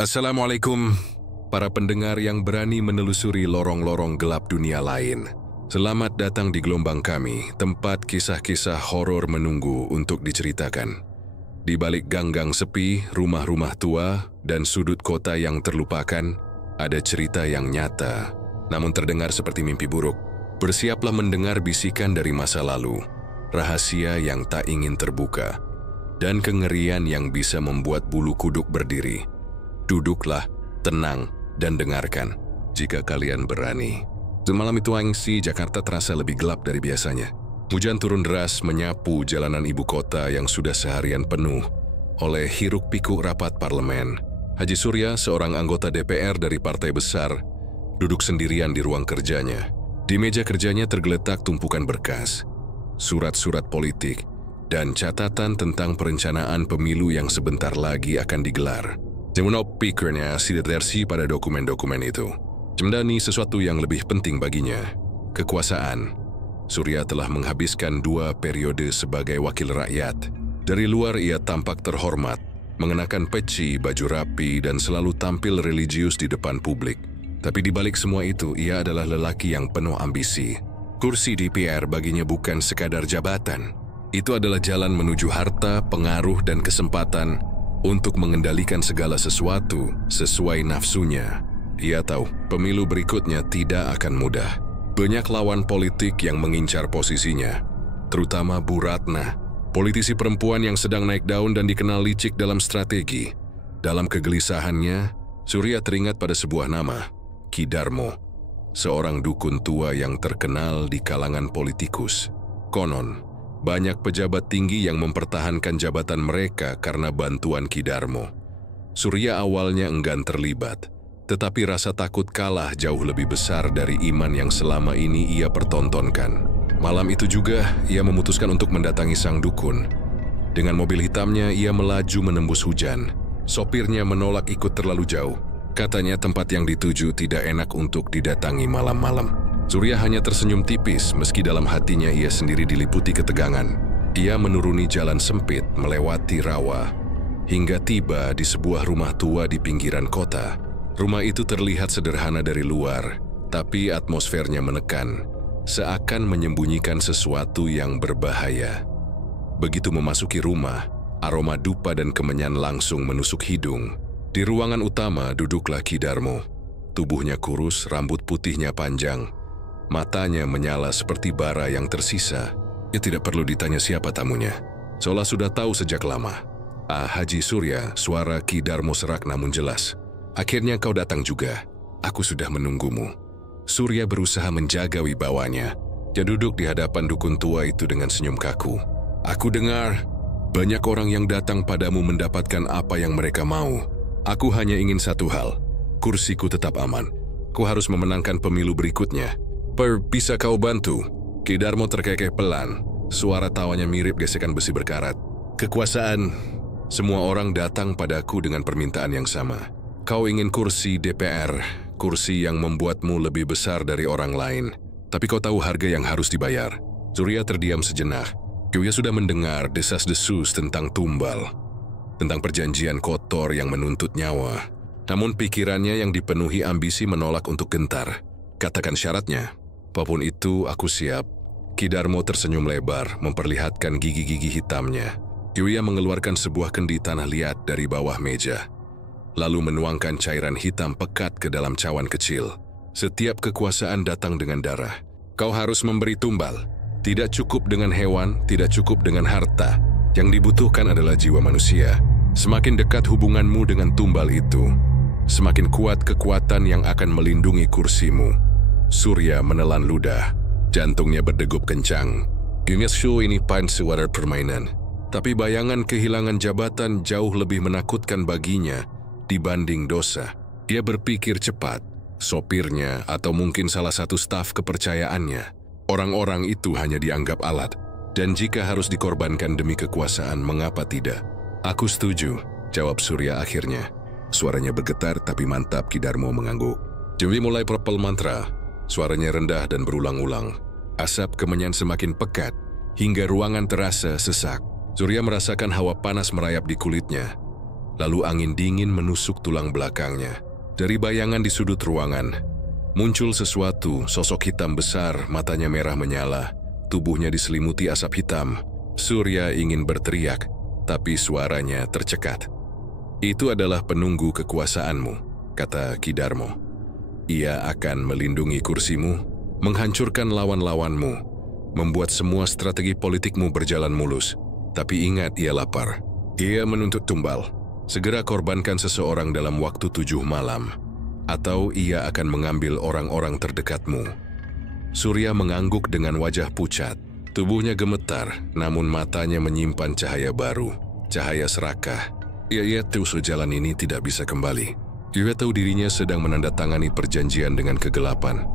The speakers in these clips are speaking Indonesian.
Assalamualaikum, para pendengar yang berani menelusuri lorong-lorong gelap dunia lain. Selamat datang di gelombang kami, tempat kisah-kisah horor menunggu untuk diceritakan. Di balik gang-gang sepi, rumah-rumah tua, dan sudut kota yang terlupakan, ada cerita yang nyata, namun terdengar seperti mimpi buruk. Bersiaplah mendengar bisikan dari masa lalu, rahasia yang tak ingin terbuka, dan kengerian yang bisa membuat bulu kuduk berdiri. Duduklah, tenang, dan dengarkan, jika kalian berani. Semalam itu angsi Jakarta terasa lebih gelap dari biasanya. Hujan turun deras menyapu jalanan ibu kota yang sudah seharian penuh oleh hiruk-pikuk rapat parlemen. Haji Surya, seorang anggota DPR dari partai besar, duduk sendirian di ruang kerjanya. Di meja kerjanya tergeletak tumpukan berkas, surat-surat politik, dan catatan tentang perencanaan pemilu yang sebentar lagi akan digelar. Jemunop pikirnya tersi pada dokumen-dokumen itu. Cemdani sesuatu yang lebih penting baginya, kekuasaan. Surya telah menghabiskan 2 periode sebagai wakil rakyat. Dari luar ia tampak terhormat, mengenakan peci, baju rapi, dan selalu tampil religius di depan publik. Tapi di balik semua itu, ia adalah lelaki yang penuh ambisi. Kursi DPR baginya bukan sekadar jabatan. Itu adalah jalan menuju harta, pengaruh, dan kesempatan untuk mengendalikan segala sesuatu sesuai nafsunya. Ia tahu pemilu berikutnya tidak akan mudah. Banyak lawan politik yang mengincar posisinya, terutama Bu Ratna, politisi perempuan yang sedang naik daun dan dikenal licik dalam strategi. Dalam kegelisahannya, Surya teringat pada sebuah nama, Ki Darmo, seorang dukun tua yang terkenal di kalangan politikus. Konon, banyak pejabat tinggi yang mempertahankan jabatan mereka karena bantuan Ki Darmo. Surya awalnya enggan terlibat, tetapi rasa takut kalah jauh lebih besar dari iman yang selama ini ia pertontonkan. Malam itu juga, ia memutuskan untuk mendatangi sang dukun. Dengan mobil hitamnya, ia melaju menembus hujan. Sopirnya menolak ikut terlalu jauh. Katanya tempat yang dituju tidak enak untuk didatangi malam-malam. Surya hanya tersenyum tipis meski dalam hatinya ia sendiri diliputi ketegangan. Ia menuruni jalan sempit, melewati rawa, hingga tiba di sebuah rumah tua di pinggiran kota. Rumah itu terlihat sederhana dari luar, tapi atmosfernya menekan, seakan menyembunyikan sesuatu yang berbahaya. Begitu memasuki rumah, aroma dupa dan kemenyan langsung menusuk hidung. Di ruangan utama duduklah Ki Darmo. Tubuhnya kurus, rambut putihnya panjang. Matanya menyala seperti bara yang tersisa. Ia tidak perlu ditanya siapa tamunya. Seolah sudah tahu sejak lama. Haji Surya, suara Ki Darmo serak namun jelas. Akhirnya kau datang juga. Aku sudah menunggumu. Surya berusaha menjaga wibawanya. Dia duduk di hadapan dukun tua itu dengan senyum kaku. Aku dengar, banyak orang yang datang padamu mendapatkan apa yang mereka mau. Aku hanya ingin satu hal. Kursiku tetap aman. Ku harus memenangkan pemilu berikutnya. Bisa kau bantu? Ki Darmo terkekeh pelan. Suara tawanya mirip gesekan besi berkarat. Kekuasaan. Semua orang datang padaku dengan permintaan yang sama. Kau ingin kursi DPR, kursi yang membuatmu lebih besar dari orang lain. Tapi kau tahu harga yang harus dibayar. Surya terdiam sejenak. Ia sudah mendengar desas-desus tentang tumbal, tentang perjanjian kotor yang menuntut nyawa. Namun pikirannya yang dipenuhi ambisi menolak untuk gentar. Katakan syaratnya. Apapun itu, aku siap. Ki Darmo tersenyum lebar, memperlihatkan gigi-gigi hitamnya. Ia mengeluarkan sebuah kendi tanah liat dari bawah meja, lalu menuangkan cairan hitam pekat ke dalam cawan kecil. Setiap kekuasaan datang dengan darah. Kau harus memberi tumbal. Tidak cukup dengan hewan, tidak cukup dengan harta. Yang dibutuhkan adalah jiwa manusia. Semakin dekat hubunganmu dengan tumbal itu, semakin kuat kekuatan yang akan melindungi kursimu. Surya menelan ludah. Jantungnya berdegup kencang. Ini suara permainan. Tapi bayangan kehilangan jabatan jauh lebih menakutkan baginya dibanding dosa. Dia berpikir cepat. Sopirnya atau mungkin salah satu staf kepercayaannya. Orang-orang itu hanya dianggap alat. Dan jika harus dikorbankan demi kekuasaan, mengapa tidak? Aku setuju, jawab Surya akhirnya. Suaranya bergetar tapi mantap. Ki Darmo mengangguk. Jadi mulai propel mantra. Suaranya rendah dan berulang-ulang. Asap kemenyan semakin pekat, hingga ruangan terasa sesak. Surya merasakan hawa panas merayap di kulitnya. Lalu angin dingin menusuk tulang belakangnya. Dari bayangan di sudut ruangan, muncul sesuatu, sosok hitam besar, matanya merah menyala, tubuhnya diselimuti asap hitam. Surya ingin berteriak, tapi suaranya tercekat. "Itu adalah penunggu kekuasaanmu," kata Ki Darmo. "Ia akan melindungi kursimu, menghancurkan lawan-lawanmu, membuat semua strategi politikmu berjalan mulus. Tapi ingat, ia lapar. Ia menuntut tumbal. Segera korbankan seseorang dalam waktu 7 malam, atau ia akan mengambil orang-orang terdekatmu." Surya mengangguk dengan wajah pucat. Tubuhnya gemetar, namun matanya menyimpan cahaya baru, cahaya serakah. Ia tahu jalan ini tidak bisa kembali. Ia tahu dirinya sedang menandatangani perjanjian dengan kegelapan.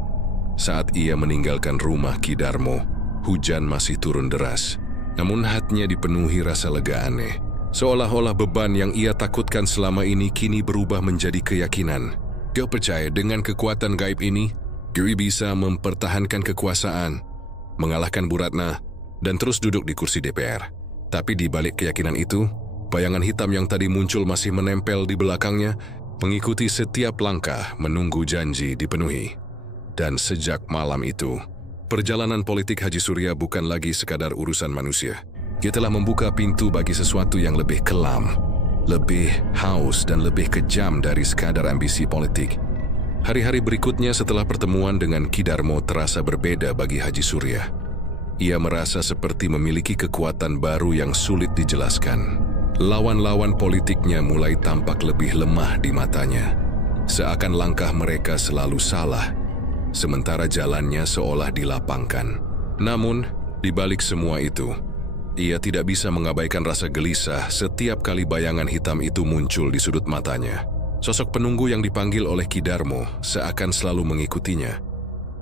Saat ia meninggalkan rumah Ki Darmo, hujan masih turun deras. Namun hatinya dipenuhi rasa lega aneh. Seolah-olah beban yang ia takutkan selama ini kini berubah menjadi keyakinan. Kau percaya dengan kekuatan gaib ini, kau bisa mempertahankan kekuasaan, mengalahkan Bu Ratna, dan terus duduk di kursi DPR. Tapi di balik keyakinan itu, bayangan hitam yang tadi muncul masih menempel di belakangnya, mengikuti setiap langkah, menunggu janji dipenuhi. Dan sejak malam itu, perjalanan politik Haji Surya bukan lagi sekadar urusan manusia. Dia telah membuka pintu bagi sesuatu yang lebih kelam, lebih haus dan lebih kejam dari sekadar ambisi politik. Hari-hari berikutnya setelah pertemuan dengan Ki Darmo terasa berbeda bagi Haji Surya. Ia merasa seperti memiliki kekuatan baru yang sulit dijelaskan. Lawan-lawan politiknya mulai tampak lebih lemah di matanya. Seakan langkah mereka selalu salah, sementara jalannya seolah dilapangkan. Namun, di balik semua itu, ia tidak bisa mengabaikan rasa gelisah setiap kali bayangan hitam itu muncul di sudut matanya. Sosok penunggu yang dipanggil oleh Ki Darmo seakan selalu mengikutinya,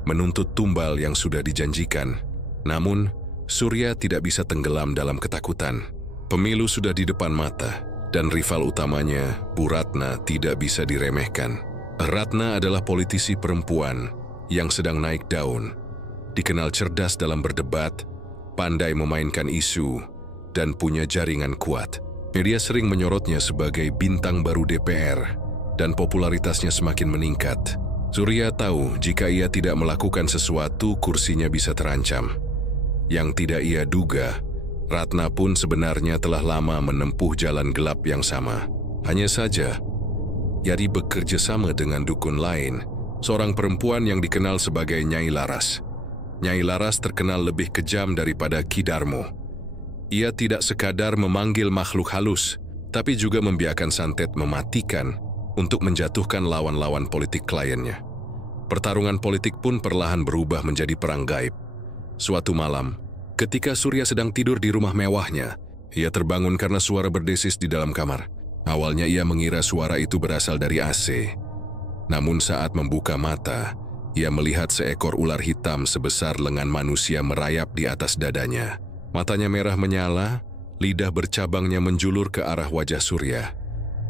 menuntut tumbal yang sudah dijanjikan. Namun, Surya tidak bisa tenggelam dalam ketakutan. Pemilu sudah di depan mata, dan rival utamanya, Bu Ratna, tidak bisa diremehkan. Ratna adalah politisi perempuan yang sedang naik daun, dikenal cerdas dalam berdebat, pandai memainkan isu, dan punya jaringan kuat. Media sering menyorotnya sebagai bintang baru DPR, dan popularitasnya semakin meningkat. Surya tahu jika ia tidak melakukan sesuatu, kursinya bisa terancam. Yang tidak ia duga, Ratna pun sebenarnya telah lama menempuh jalan gelap yang sama. Hanya saja, Yari bekerja sama dengan dukun lain, seorang perempuan yang dikenal sebagai Nyai Laras. Nyai Laras terkenal lebih kejam daripada Ki Darmo. Ia tidak sekadar memanggil makhluk halus, tapi juga membiarkan santet mematikan untuk menjatuhkan lawan-lawan politik kliennya. Pertarungan politik pun perlahan berubah menjadi perang gaib. Suatu malam, ketika Surya sedang tidur di rumah mewahnya, ia terbangun karena suara berdesis di dalam kamar. Awalnya ia mengira suara itu berasal dari AC. Namun saat membuka mata, ia melihat seekor ular hitam sebesar lengan manusia merayap di atas dadanya. Matanya merah menyala, lidah bercabangnya menjulur ke arah wajah Surya.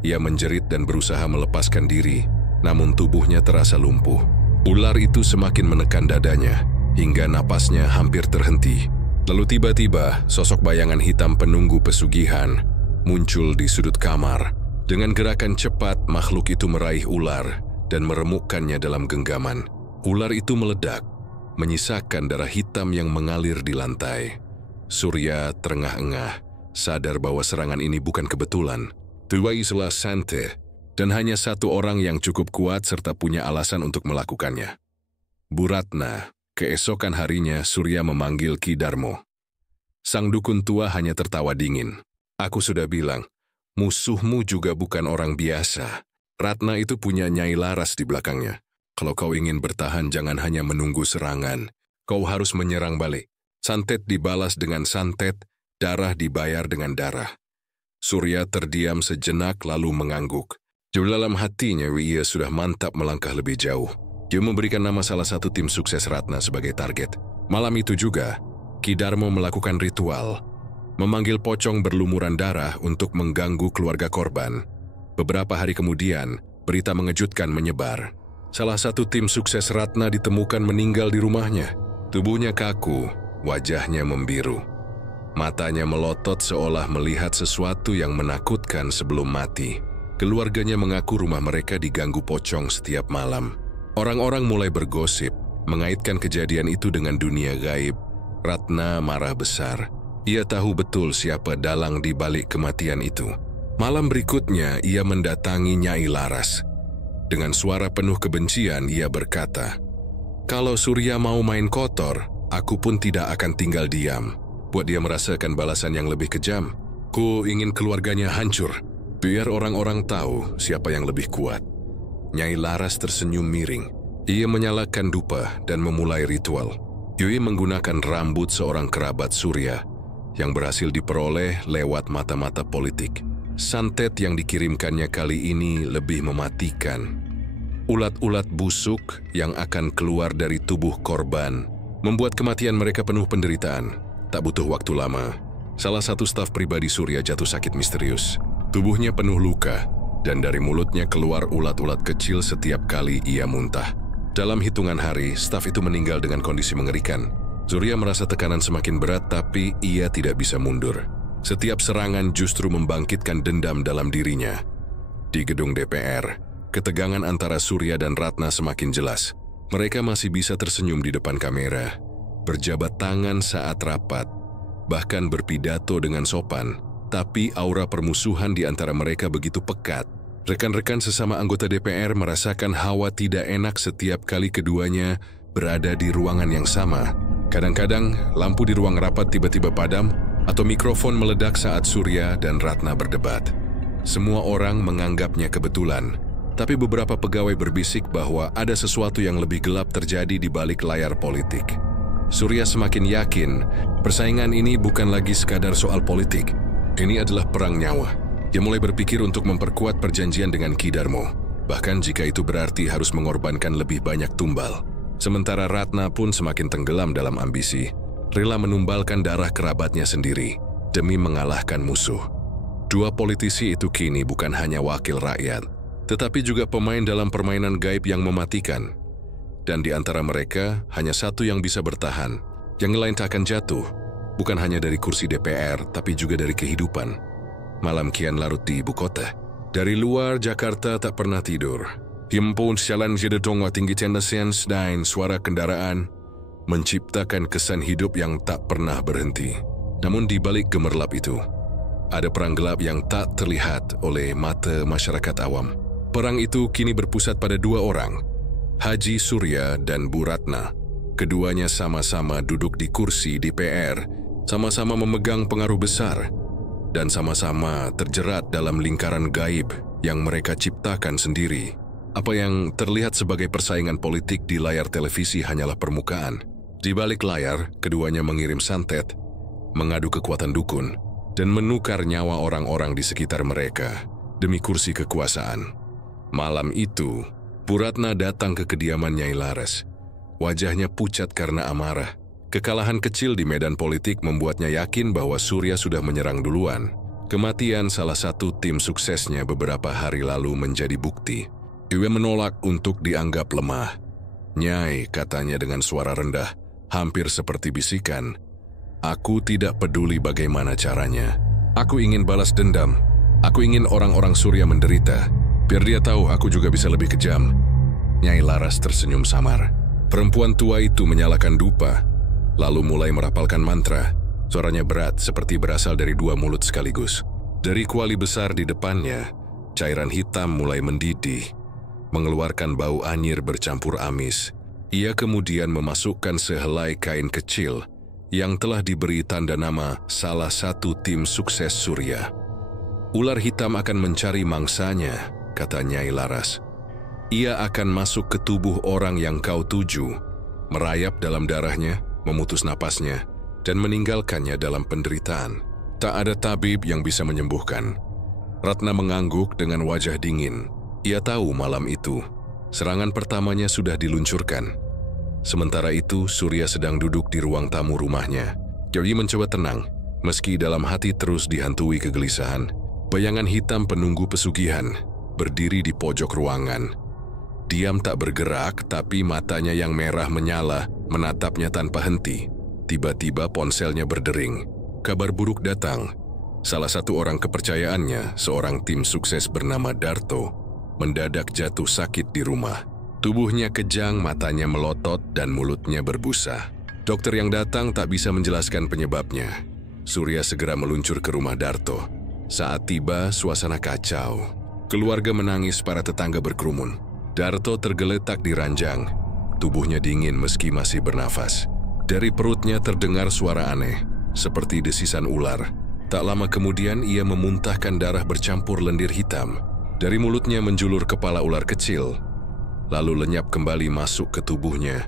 Ia menjerit dan berusaha melepaskan diri, namun tubuhnya terasa lumpuh. Ular itu semakin menekan dadanya, hingga napasnya hampir terhenti. Lalu tiba-tiba, sosok bayangan hitam penunggu pesugihan muncul di sudut kamar. Dengan gerakan cepat, makhluk itu meraih ular dan meremukkannya dalam genggaman. Ular itu meledak, menyisakan darah hitam yang mengalir di lantai. Surya terengah-engah, sadar bahwa serangan ini bukan kebetulan. Tuwaisalah Sante, dan hanya satu orang yang cukup kuat serta punya alasan untuk melakukannya. Bu Ratna. Keesokan harinya, Surya memanggil Ki Darmo. Sang dukun tua hanya tertawa dingin. "Aku sudah bilang, musuhmu juga bukan orang biasa. Ratna itu punya Nyai Laras di belakangnya. Kalau kau ingin bertahan, jangan hanya menunggu serangan. Kau harus menyerang balik. Santet dibalas dengan santet, darah dibayar dengan darah." Surya terdiam sejenak lalu mengangguk. Di dalam hatinya, ia sudah mantap melangkah lebih jauh. Dia memberikan nama salah satu tim sukses Ratna sebagai target. Malam itu juga, Ki Darmo melakukan ritual, memanggil pocong berlumuran darah untuk mengganggu keluarga korban. Beberapa hari kemudian, berita mengejutkan menyebar. Salah satu tim sukses Ratna ditemukan meninggal di rumahnya. Tubuhnya kaku, wajahnya membiru. Matanya melotot seolah melihat sesuatu yang menakutkan sebelum mati. Keluarganya mengaku rumah mereka diganggu pocong setiap malam. Orang-orang mulai bergosip, mengaitkan kejadian itu dengan dunia gaib. Ratna marah besar. Ia tahu betul siapa dalang di balik kematian itu. Malam berikutnya, ia mendatangi Nyai Laras. Dengan suara penuh kebencian, ia berkata, "Kalau Surya mau main kotor, aku pun tidak akan tinggal diam." Buat dia merasakan balasan yang lebih kejam. Ku ingin keluarganya hancur, biar orang-orang tahu siapa yang lebih kuat. Nyai Laras tersenyum miring. Ia menyalakan dupa dan memulai ritual. Yui menggunakan rambut seorang kerabat Surya yang berhasil diperoleh lewat mata-mata politik. Santet yang dikirimkannya kali ini lebih mematikan. Ulat-ulat busuk yang akan keluar dari tubuh korban membuat kematian mereka penuh penderitaan. Tak butuh waktu lama, salah satu staf pribadi Surya jatuh sakit misterius. Tubuhnya penuh luka, dan dari mulutnya keluar ulat-ulat kecil setiap kali ia muntah. Dalam hitungan hari, staf itu meninggal dengan kondisi mengerikan. Surya merasa tekanan semakin berat, tapi ia tidak bisa mundur. Setiap serangan justru membangkitkan dendam dalam dirinya. Di gedung DPR, ketegangan antara Surya dan Ratna semakin jelas. Mereka masih bisa tersenyum di depan kamera, berjabat tangan saat rapat, bahkan berpidato dengan sopan, tapi aura permusuhan di antara mereka begitu pekat. Rekan-rekan sesama anggota DPR merasakan hawa tidak enak setiap kali keduanya berada di ruangan yang sama. Kadang-kadang, lampu di ruang rapat tiba-tiba padam, atau mikrofon meledak saat Surya dan Ratna berdebat. Semua orang menganggapnya kebetulan, tapi beberapa pegawai berbisik bahwa ada sesuatu yang lebih gelap terjadi di balik layar politik. Surya semakin yakin, persaingan ini bukan lagi sekadar soal politik. Ini adalah perang nyawa. Dia mulai berpikir untuk memperkuat perjanjian dengan Ki Darmo, bahkan jika itu berarti harus mengorbankan lebih banyak tumbal. Sementara Ratna pun semakin tenggelam dalam ambisi, rela menumbalkan darah kerabatnya sendiri demi mengalahkan musuh. Dua politisi itu kini bukan hanya wakil rakyat, tetapi juga pemain dalam permainan gaib yang mematikan. Dan di antara mereka, hanya satu yang bisa bertahan. Yang lain tak akan jatuh, bukan hanya dari kursi DPR, tapi juga dari kehidupan. Malam kian larut di ibu kota. Dari luar, Jakarta tak pernah tidur. Himpun jalan jededong tinggi cendesians dan suara kendaraan menciptakan kesan hidup yang tak pernah berhenti. Namun di balik gemerlap itu, ada perang gelap yang tak terlihat oleh mata masyarakat awam. Perang itu kini berpusat pada dua orang, Haji Surya dan Bu Ratna. Keduanya sama-sama duduk di kursi DPR, sama-sama memegang pengaruh besar, dan sama-sama terjerat dalam lingkaran gaib yang mereka ciptakan sendiri. Apa yang terlihat sebagai persaingan politik di layar televisi hanyalah permukaan. Di balik layar, keduanya mengirim santet, mengadu kekuatan dukun, dan menukar nyawa orang-orang di sekitar mereka demi kursi kekuasaan. Malam itu, Bu Ratna datang ke kediaman Nyai Laras. Wajahnya pucat karena amarah. Kekalahan kecil di medan politik membuatnya yakin bahwa Surya sudah menyerang duluan. Kematian salah satu tim suksesnya beberapa hari lalu menjadi bukti. Iwe menolak untuk dianggap lemah. "Nyai," katanya dengan suara rendah, hampir seperti bisikan, "aku tidak peduli bagaimana caranya. Aku ingin balas dendam. Aku ingin orang-orang Surya menderita. Biar dia tahu aku juga bisa lebih kejam." Nyai Laras tersenyum samar. Perempuan tua itu menyalakan dupa, lalu mulai merapalkan mantra. Suaranya berat seperti berasal dari dua mulut sekaligus. Dari kuali besar di depannya, cairan hitam mulai mendidih, mengeluarkan bau anyir bercampur amis. Ia kemudian memasukkan sehelai kain kecil yang telah diberi tanda nama salah satu tim sukses Surya. "Ular hitam akan mencari mangsanya," kata Nyai Laras. "Ia akan masuk ke tubuh orang yang kau tuju, merayap dalam darahnya, memutus napasnya, dan meninggalkannya dalam penderitaan. Tak ada tabib yang bisa menyembuhkan." Ratna mengangguk dengan wajah dingin. Ia tahu malam itu, serangan pertamanya sudah diluncurkan. Sementara itu, Surya sedang duduk di ruang tamu rumahnya. Yoi mencoba tenang, meski dalam hati terus dihantui kegelisahan. Bayangan hitam penunggu pesugihan berdiri di pojok ruangan. Diam tak bergerak, tapi matanya yang merah menyala menatapnya tanpa henti. Tiba-tiba ponselnya berdering. kabar buruk datang. Salah satu orang kepercayaannya, seorang tim sukses bernama Darto, mendadak jatuh sakit di rumah. Tubuhnya kejang, matanya melotot, dan mulutnya berbusa. Dokter yang datang tak bisa menjelaskan penyebabnya. Surya segera meluncur ke rumah Darto. Saat tiba, suasana kacau. Keluarga menangis, para tetangga berkerumun. Darto tergeletak di ranjang. Tubuhnya dingin meski masih bernafas. Dari perutnya terdengar suara aneh, seperti desisan ular. Tak lama kemudian ia memuntahkan darah bercampur lendir hitam. Dari mulutnya menjulur kepala ular kecil, lalu lenyap kembali masuk ke tubuhnya.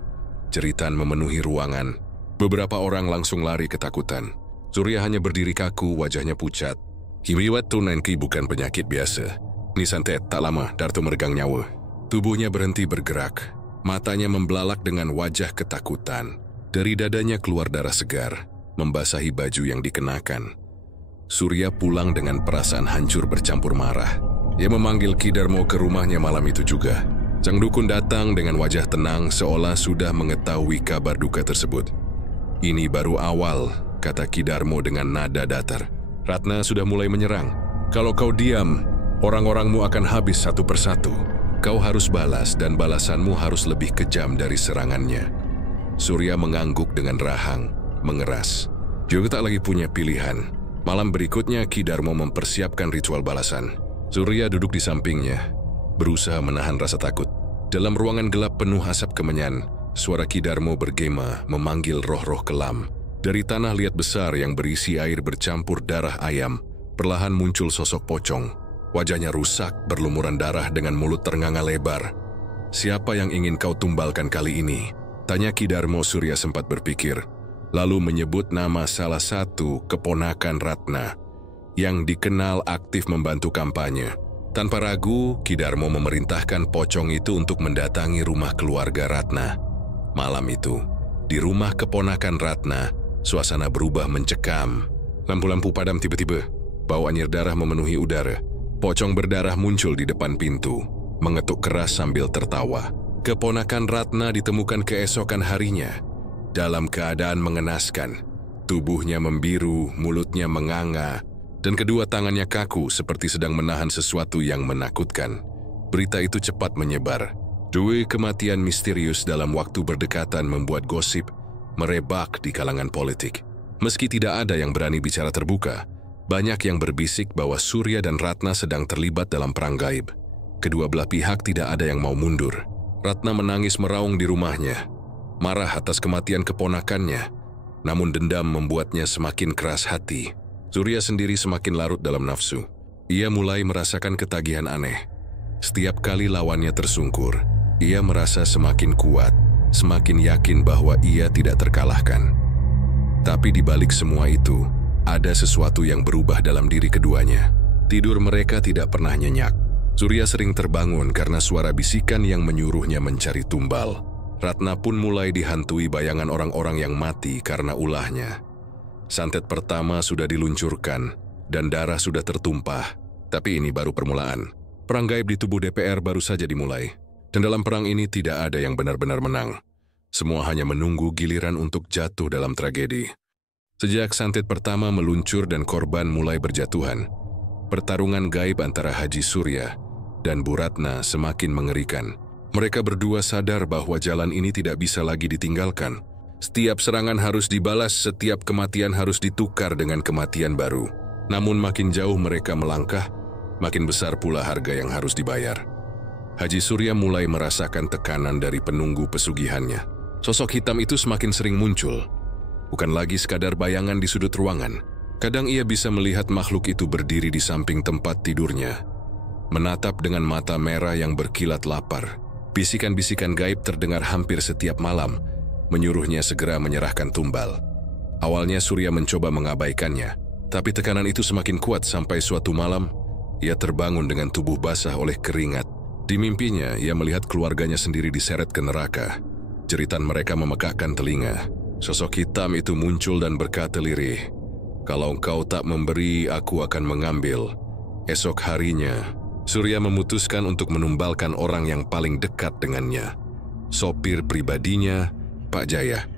Jeritan memenuhi ruangan. Beberapa orang langsung lari ketakutan. Surya hanya berdiri kaku, wajahnya pucat. Himiwat tunanki bukan penyakit biasa. Ni santet, tak lama Darto meregang nyawa. Tubuhnya berhenti bergerak. Matanya membelalak dengan wajah ketakutan. Dari dadanya keluar darah segar, membasahi baju yang dikenakan. Surya pulang dengan perasaan hancur bercampur marah. Ia memanggil Ki Darmo ke rumahnya malam itu juga. Sang dukun datang dengan wajah tenang seolah sudah mengetahui kabar duka tersebut. Ini baru awal, kata Ki Darmo dengan nada datar. Ratna sudah mulai menyerang. Kalau kau diam, orang-orangmu akan habis satu persatu. Kau harus balas dan balasanmu harus lebih kejam dari serangannya. Surya mengangguk dengan rahang, mengeras. Juga tak lagi punya pilihan. Malam berikutnya Ki Darmo mempersiapkan ritual balasan. Surya duduk di sampingnya, berusaha menahan rasa takut. Dalam ruangan gelap penuh asap kemenyan, suara Ki Darmo bergema memanggil roh-roh kelam. Dari tanah liat besar yang berisi air bercampur darah ayam, perlahan muncul sosok pocong. Wajahnya rusak, berlumuran darah dengan mulut ternganga lebar. Siapa yang ingin kau tumbalkan kali ini? Tanya Ki Darmo. Surya sempat berpikir, lalu menyebut nama salah satu keponakan Ratna yang dikenal aktif membantu kampanye. Tanpa ragu, Ki Darmo memerintahkan pocong itu untuk mendatangi rumah keluarga Ratna. Malam itu, di rumah keponakan Ratna, suasana berubah mencekam. Lampu-lampu padam tiba-tiba, bau anyir darah memenuhi udara. Pocong berdarah muncul di depan pintu, mengetuk keras sambil tertawa. Keponakan Ratna ditemukan keesokan harinya, dalam keadaan mengenaskan. Tubuhnya membiru, mulutnya menganga, dan kedua tangannya kaku seperti sedang menahan sesuatu yang menakutkan. Berita itu cepat menyebar. Dua kematian misterius dalam waktu berdekatan membuat gosip merebak di kalangan politik. Meski tidak ada yang berani bicara terbuka, banyak yang berbisik bahwa Surya dan Ratna sedang terlibat dalam perang gaib. Kedua belah pihak tidak ada yang mau mundur. Ratna menangis meraung di rumahnya, marah atas kematian keponakannya, namun dendam membuatnya semakin keras hati. Surya sendiri semakin larut dalam nafsu. Ia mulai merasakan ketagihan aneh. Setiap kali lawannya tersungkur, ia merasa semakin kuat, semakin yakin bahwa ia tidak terkalahkan. Tapi di balik semua itu, ada sesuatu yang berubah dalam diri keduanya. Tidur mereka tidak pernah nyenyak. Surya sering terbangun karena suara bisikan yang menyuruhnya mencari tumbal. Ratna pun mulai dihantui bayangan orang-orang yang mati karena ulahnya. Santet pertama sudah diluncurkan dan darah sudah tertumpah. Tapi ini baru permulaan. Perang gaib di tubuh DPR baru saja dimulai. Dan dalam perang ini tidak ada yang benar-benar menang. Semua hanya menunggu giliran untuk jatuh dalam tragedi. Sejak santet pertama meluncur dan korban mulai berjatuhan, pertarungan gaib antara Haji Surya dan Bu Ratna semakin mengerikan. Mereka berdua sadar bahwa jalan ini tidak bisa lagi ditinggalkan. Setiap serangan harus dibalas, setiap kematian harus ditukar dengan kematian baru. Namun makin jauh mereka melangkah, makin besar pula harga yang harus dibayar. Haji Surya mulai merasakan tekanan dari penunggu pesugihannya. Sosok hitam itu semakin sering muncul. Bukan lagi sekadar bayangan di sudut ruangan. Kadang ia bisa melihat makhluk itu berdiri di samping tempat tidurnya, menatap dengan mata merah yang berkilat lapar. Bisikan-bisikan gaib terdengar hampir setiap malam, menyuruhnya segera menyerahkan tumbal. Awalnya Surya mencoba mengabaikannya, tapi tekanan itu semakin kuat sampai suatu malam, ia terbangun dengan tubuh basah oleh keringat. Di mimpinya, ia melihat keluarganya sendiri diseret ke neraka. Jeritan mereka memekakkan telinga. Sosok hitam itu muncul dan berkata lirih, "Kalau engkau tak memberi, aku akan mengambil." Esok harinya, Surya memutuskan untuk menumbalkan orang yang paling dekat dengannya, sopir pribadinya, Pak Jaya.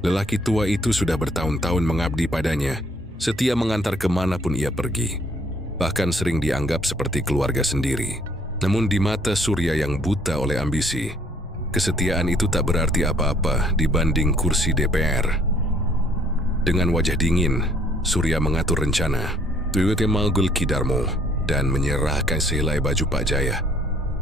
Lelaki tua itu sudah bertahun-tahun mengabdi padanya. setia mengantar kemanapun ia pergi. Bahkan sering dianggap seperti keluarga sendiri. Namun di mata Surya yang buta oleh ambisi, kesetiaan itu tak berarti apa-apa dibanding kursi DPR. Dengan wajah dingin, Surya mengatur rencana, memanggil Ki Darmo dan menyerahkan sehelai baju Pak Jaya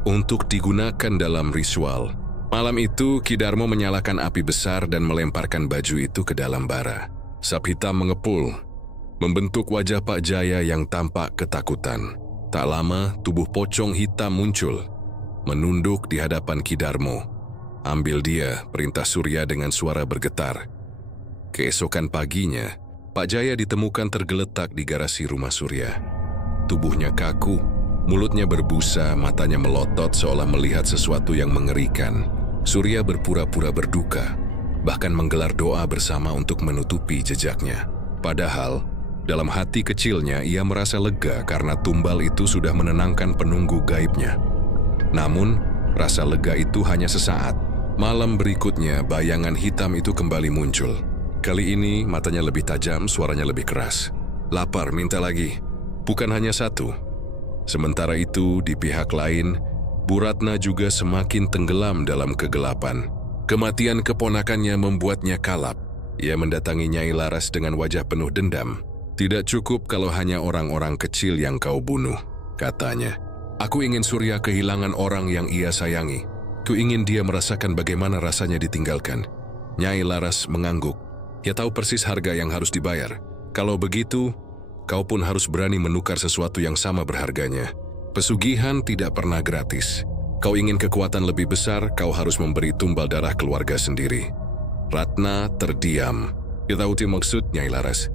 untuk digunakan dalam ritual. Malam itu, Ki Darmo menyalakan api besar dan melemparkan baju itu ke dalam bara. Sap hitam mengepul, membentuk wajah Pak Jaya yang tampak ketakutan. Tak lama, tubuh pocong hitam muncul, menunduk di hadapan Ki Darmo. Ambil dia, perintah Surya dengan suara bergetar. Keesokan paginya, Pak Jaya ditemukan tergeletak di garasi rumah Surya. Tubuhnya kaku, mulutnya berbusa, matanya melotot seolah melihat sesuatu yang mengerikan. Surya berpura-pura berduka, bahkan menggelar doa bersama untuk menutupi jejaknya. Padahal, dalam hati kecilnya ia merasa lega karena tumbal itu sudah menenangkan penunggu gaibnya. Namun, rasa lega itu hanya sesaat. Malam berikutnya, bayangan hitam itu kembali muncul. Kali ini, matanya lebih tajam, suaranya lebih keras. Lapar, minta lagi. Bukan hanya satu. Sementara itu, di pihak lain, Bu Ratna juga semakin tenggelam dalam kegelapan. Kematian keponakannya membuatnya kalap. Ia mendatangi Nyai Laras dengan wajah penuh dendam. Tidak cukup kalau hanya orang-orang kecil yang kau bunuh, katanya. Aku ingin Surya kehilangan orang yang ia sayangi. Ku ingin dia merasakan bagaimana rasanya ditinggalkan. Nyai Laras mengangguk. Ia tahu persis harga yang harus dibayar. Kalau begitu, kau pun harus berani menukar sesuatu yang sama berharganya. Pesugihan tidak pernah gratis. Kau ingin kekuatan lebih besar, kau harus memberi tumbal darah keluarga sendiri. Ratna terdiam. Ia tahu maksud Nyai Laras.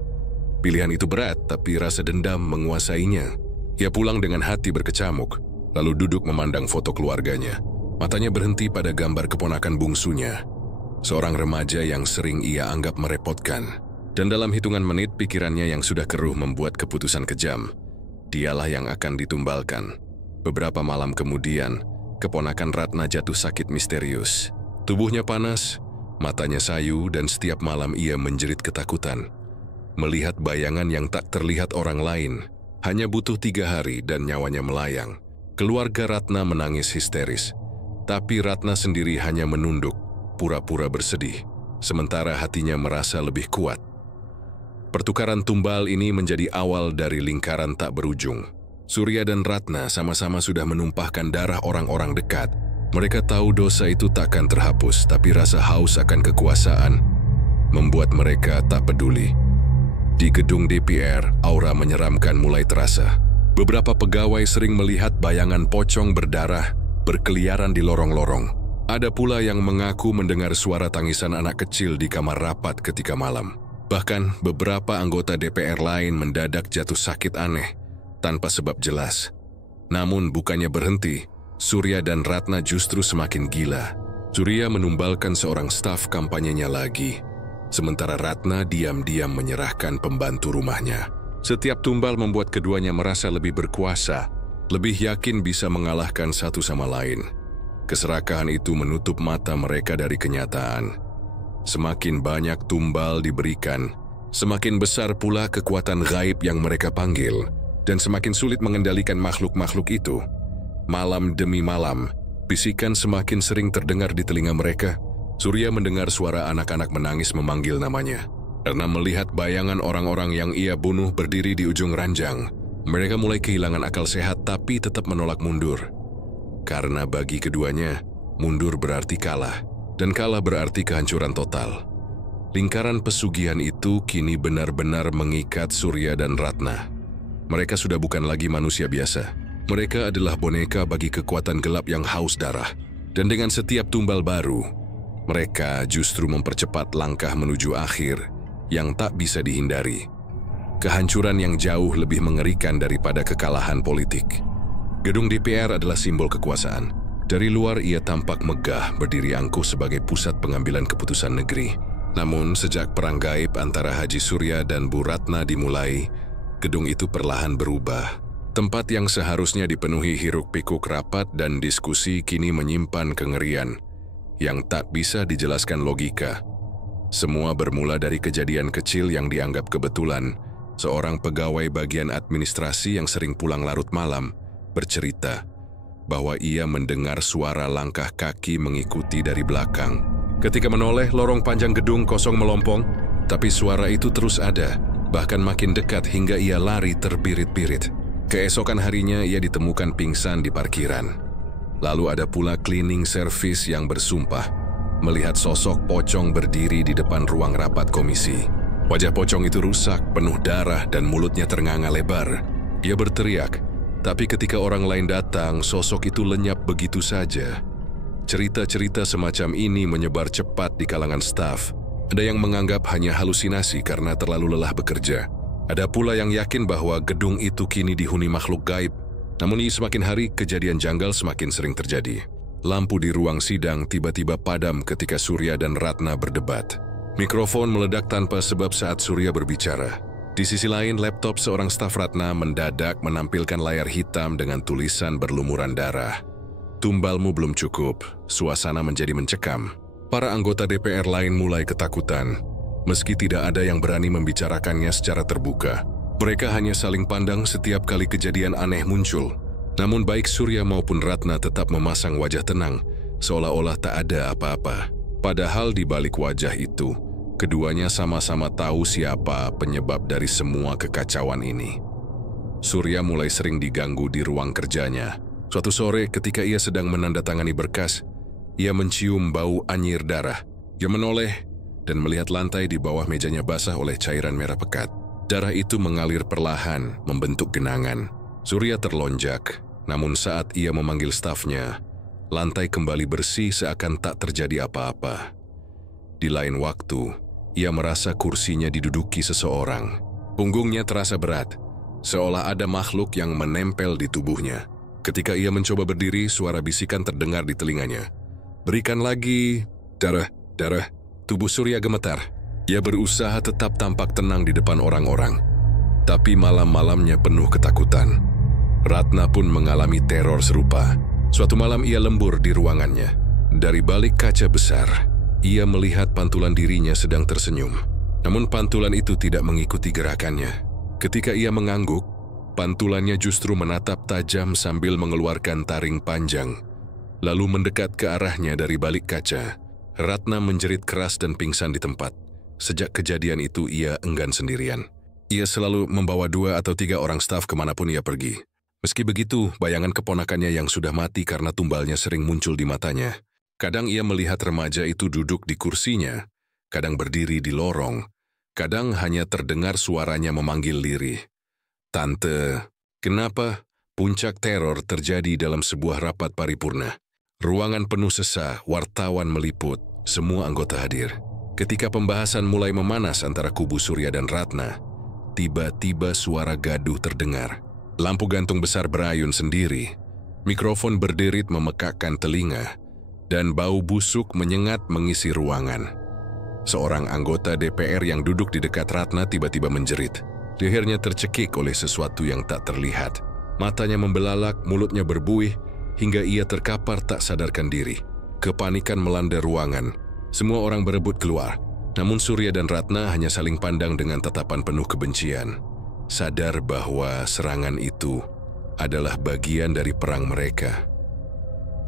Pilihan itu berat, tapi rasa dendam menguasainya. Ia pulang dengan hati berkecamuk, lalu duduk memandang foto keluarganya. Matanya berhenti pada gambar keponakan bungsunya, seorang remaja yang sering ia anggap merepotkan. Dan dalam hitungan menit, pikirannya yang sudah keruh membuat keputusan kejam. Dialah yang akan ditumbalkan. Beberapa malam kemudian, keponakan Ratna jatuh sakit misterius. Tubuhnya panas, matanya sayu, dan setiap malam ia menjerit ketakutan. Melihat bayangan yang tak terlihat orang lain, hanya butuh 3 hari dan nyawanya melayang. Keluarga Ratna menangis histeris, tapi Ratna sendiri hanya menunduk, pura-pura bersedih, sementara hatinya merasa lebih kuat. Pertukaran tumbal ini menjadi awal dari lingkaran tak berujung. Surya dan Ratna sama-sama sudah menumpahkan darah orang-orang dekat. Mereka tahu dosa itu takkan terhapus, tapi rasa haus akan kekuasaan membuat mereka tak peduli. Di gedung DPR, aura menyeramkan mulai terasa. Beberapa pegawai sering melihat bayangan pocong berdarah berkeliaran di lorong-lorong. Ada pula yang mengaku mendengar suara tangisan anak kecil di kamar rapat ketika malam. Bahkan beberapa anggota DPR lain mendadak jatuh sakit aneh tanpa sebab jelas. Namun bukannya berhenti, Surya dan Ratna justru semakin gila. Surya menumbalkan seorang staf kampanyenya lagi, sementara Ratna diam-diam menyerahkan pembantu rumahnya. Setiap tumbal membuat keduanya merasa lebih berkuasa, lebih yakin bisa mengalahkan satu sama lain. Keserakahan itu menutup mata mereka dari kenyataan. Semakin banyak tumbal diberikan, semakin besar pula kekuatan gaib yang mereka panggil, dan semakin sulit mengendalikan makhluk-makhluk itu. Malam demi malam, bisikan semakin sering terdengar di telinga mereka. Surya mendengar suara anak-anak menangis memanggil namanya. Karena melihat bayangan orang-orang yang ia bunuh berdiri di ujung ranjang, mereka mulai kehilangan akal sehat tapi tetap menolak mundur. Karena bagi keduanya, mundur berarti kalah, dan kalah berarti kehancuran total. Lingkaran pesugihan itu kini benar-benar mengikat Surya dan Ratna. Mereka sudah bukan lagi manusia biasa. Mereka adalah boneka bagi kekuatan gelap yang haus darah. Dan dengan setiap tumbal baru, mereka justru mempercepat langkah menuju akhir yang tak bisa dihindari. Kehancuran yang jauh lebih mengerikan daripada kekalahan politik. Gedung DPR adalah simbol kekuasaan. Dari luar ia tampak megah, berdiri angkuh sebagai pusat pengambilan keputusan negeri. Namun sejak perang gaib antara Haji Surya dan Bu Ratna dimulai, gedung itu perlahan berubah. Tempat yang seharusnya dipenuhi hiruk-pikuk rapat dan diskusi kini menyimpan kengerian yang tak bisa dijelaskan logika. Semua bermula dari kejadian kecil yang dianggap kebetulan, seorang pegawai bagian administrasi yang sering pulang larut malam, bercerita bahwa ia mendengar suara langkah kaki mengikuti dari belakang. Ketika menoleh, lorong panjang gedung kosong melompong, tapi suara itu terus ada, bahkan makin dekat hingga ia lari terbirit-birit. Keesokan harinya ia ditemukan pingsan di parkiran. Lalu ada pula cleaning service yang bersumpah melihat sosok pocong berdiri di depan ruang rapat komisi. Wajah pocong itu rusak, penuh darah dan mulutnya ternganga lebar. Ia berteriak, tapi ketika orang lain datang, sosok itu lenyap begitu saja. Cerita-cerita semacam ini menyebar cepat di kalangan staf. Ada yang menganggap hanya halusinasi karena terlalu lelah bekerja. Ada pula yang yakin bahwa gedung itu kini dihuni makhluk gaib. Namun semakin hari, kejadian janggal semakin sering terjadi. Lampu di ruang sidang tiba-tiba padam ketika Surya dan Ratna berdebat. Mikrofon meledak tanpa sebab saat Surya berbicara. Di sisi lain, laptop seorang staf Ratna mendadak menampilkan layar hitam dengan tulisan berlumuran darah. Tumbalmu belum cukup, suasana menjadi mencekam. Para anggota DPR lain mulai ketakutan, meski tidak ada yang berani membicarakannya secara terbuka. Mereka hanya saling pandang setiap kali kejadian aneh muncul. Namun baik Surya maupun Ratna tetap memasang wajah tenang, seolah-olah tak ada apa-apa. Padahal di balik wajah itu, keduanya sama-sama tahu siapa penyebab dari semua kekacauan ini. Surya mulai sering diganggu di ruang kerjanya. Suatu sore ketika ia sedang menandatangani berkas, ia mencium bau anyir darah. Ia menoleh dan melihat lantai di bawah mejanya basah oleh cairan merah pekat. Darah itu mengalir perlahan, membentuk genangan. Surya terlonjak, namun saat ia memanggil stafnya, lantai kembali bersih seakan tak terjadi apa-apa. Di lain waktu, ia merasa kursinya diduduki seseorang. Punggungnya terasa berat, seolah ada makhluk yang menempel di tubuhnya. Ketika ia mencoba berdiri, suara bisikan terdengar di telinganya. Berikan lagi, darah. Tubuh Surya gemetar. Ia berusaha tetap tampak tenang di depan orang-orang. Tapi malam-malamnya penuh ketakutan. Ratna pun mengalami teror serupa. Suatu malam ia lembur di ruangannya. Dari balik kaca besar, ia melihat pantulan dirinya sedang tersenyum. Namun pantulan itu tidak mengikuti gerakannya. Ketika ia mengangguk, pantulannya justru menatap tajam sambil mengeluarkan taring panjang. Lalu mendekat ke arahnya dari balik kaca. Ratna menjerit keras dan pingsan di tempat. Sejak kejadian itu ia enggan sendirian. Ia selalu membawa 2 atau 3 orang staf kemanapun ia pergi. Meski begitu, bayangan keponakannya yang sudah mati karena tumbalnya sering muncul di matanya. Kadang ia melihat remaja itu duduk di kursinya, kadang berdiri di lorong, kadang hanya terdengar suaranya memanggil lirih. Tante, kenapa? Puncak teror terjadi dalam sebuah rapat paripurna. Ruangan penuh sesak, wartawan meliput, semua anggota hadir. Ketika pembahasan mulai memanas antara kubu Surya dan Ratna, tiba-tiba suara gaduh terdengar. Lampu gantung besar berayun sendiri, mikrofon berderit memekakkan telinga, dan bau busuk menyengat mengisi ruangan. Seorang anggota DPR yang duduk di dekat Ratna tiba-tiba menjerit. Lehernya tercekik oleh sesuatu yang tak terlihat. Matanya membelalak, mulutnya berbuih, hingga ia terkapar tak sadarkan diri. Kepanikan melanda ruangan. Semua orang berebut keluar. Namun Surya dan Ratna hanya saling pandang dengan tatapan penuh kebencian. Sadar bahwa serangan itu adalah bagian dari perang mereka.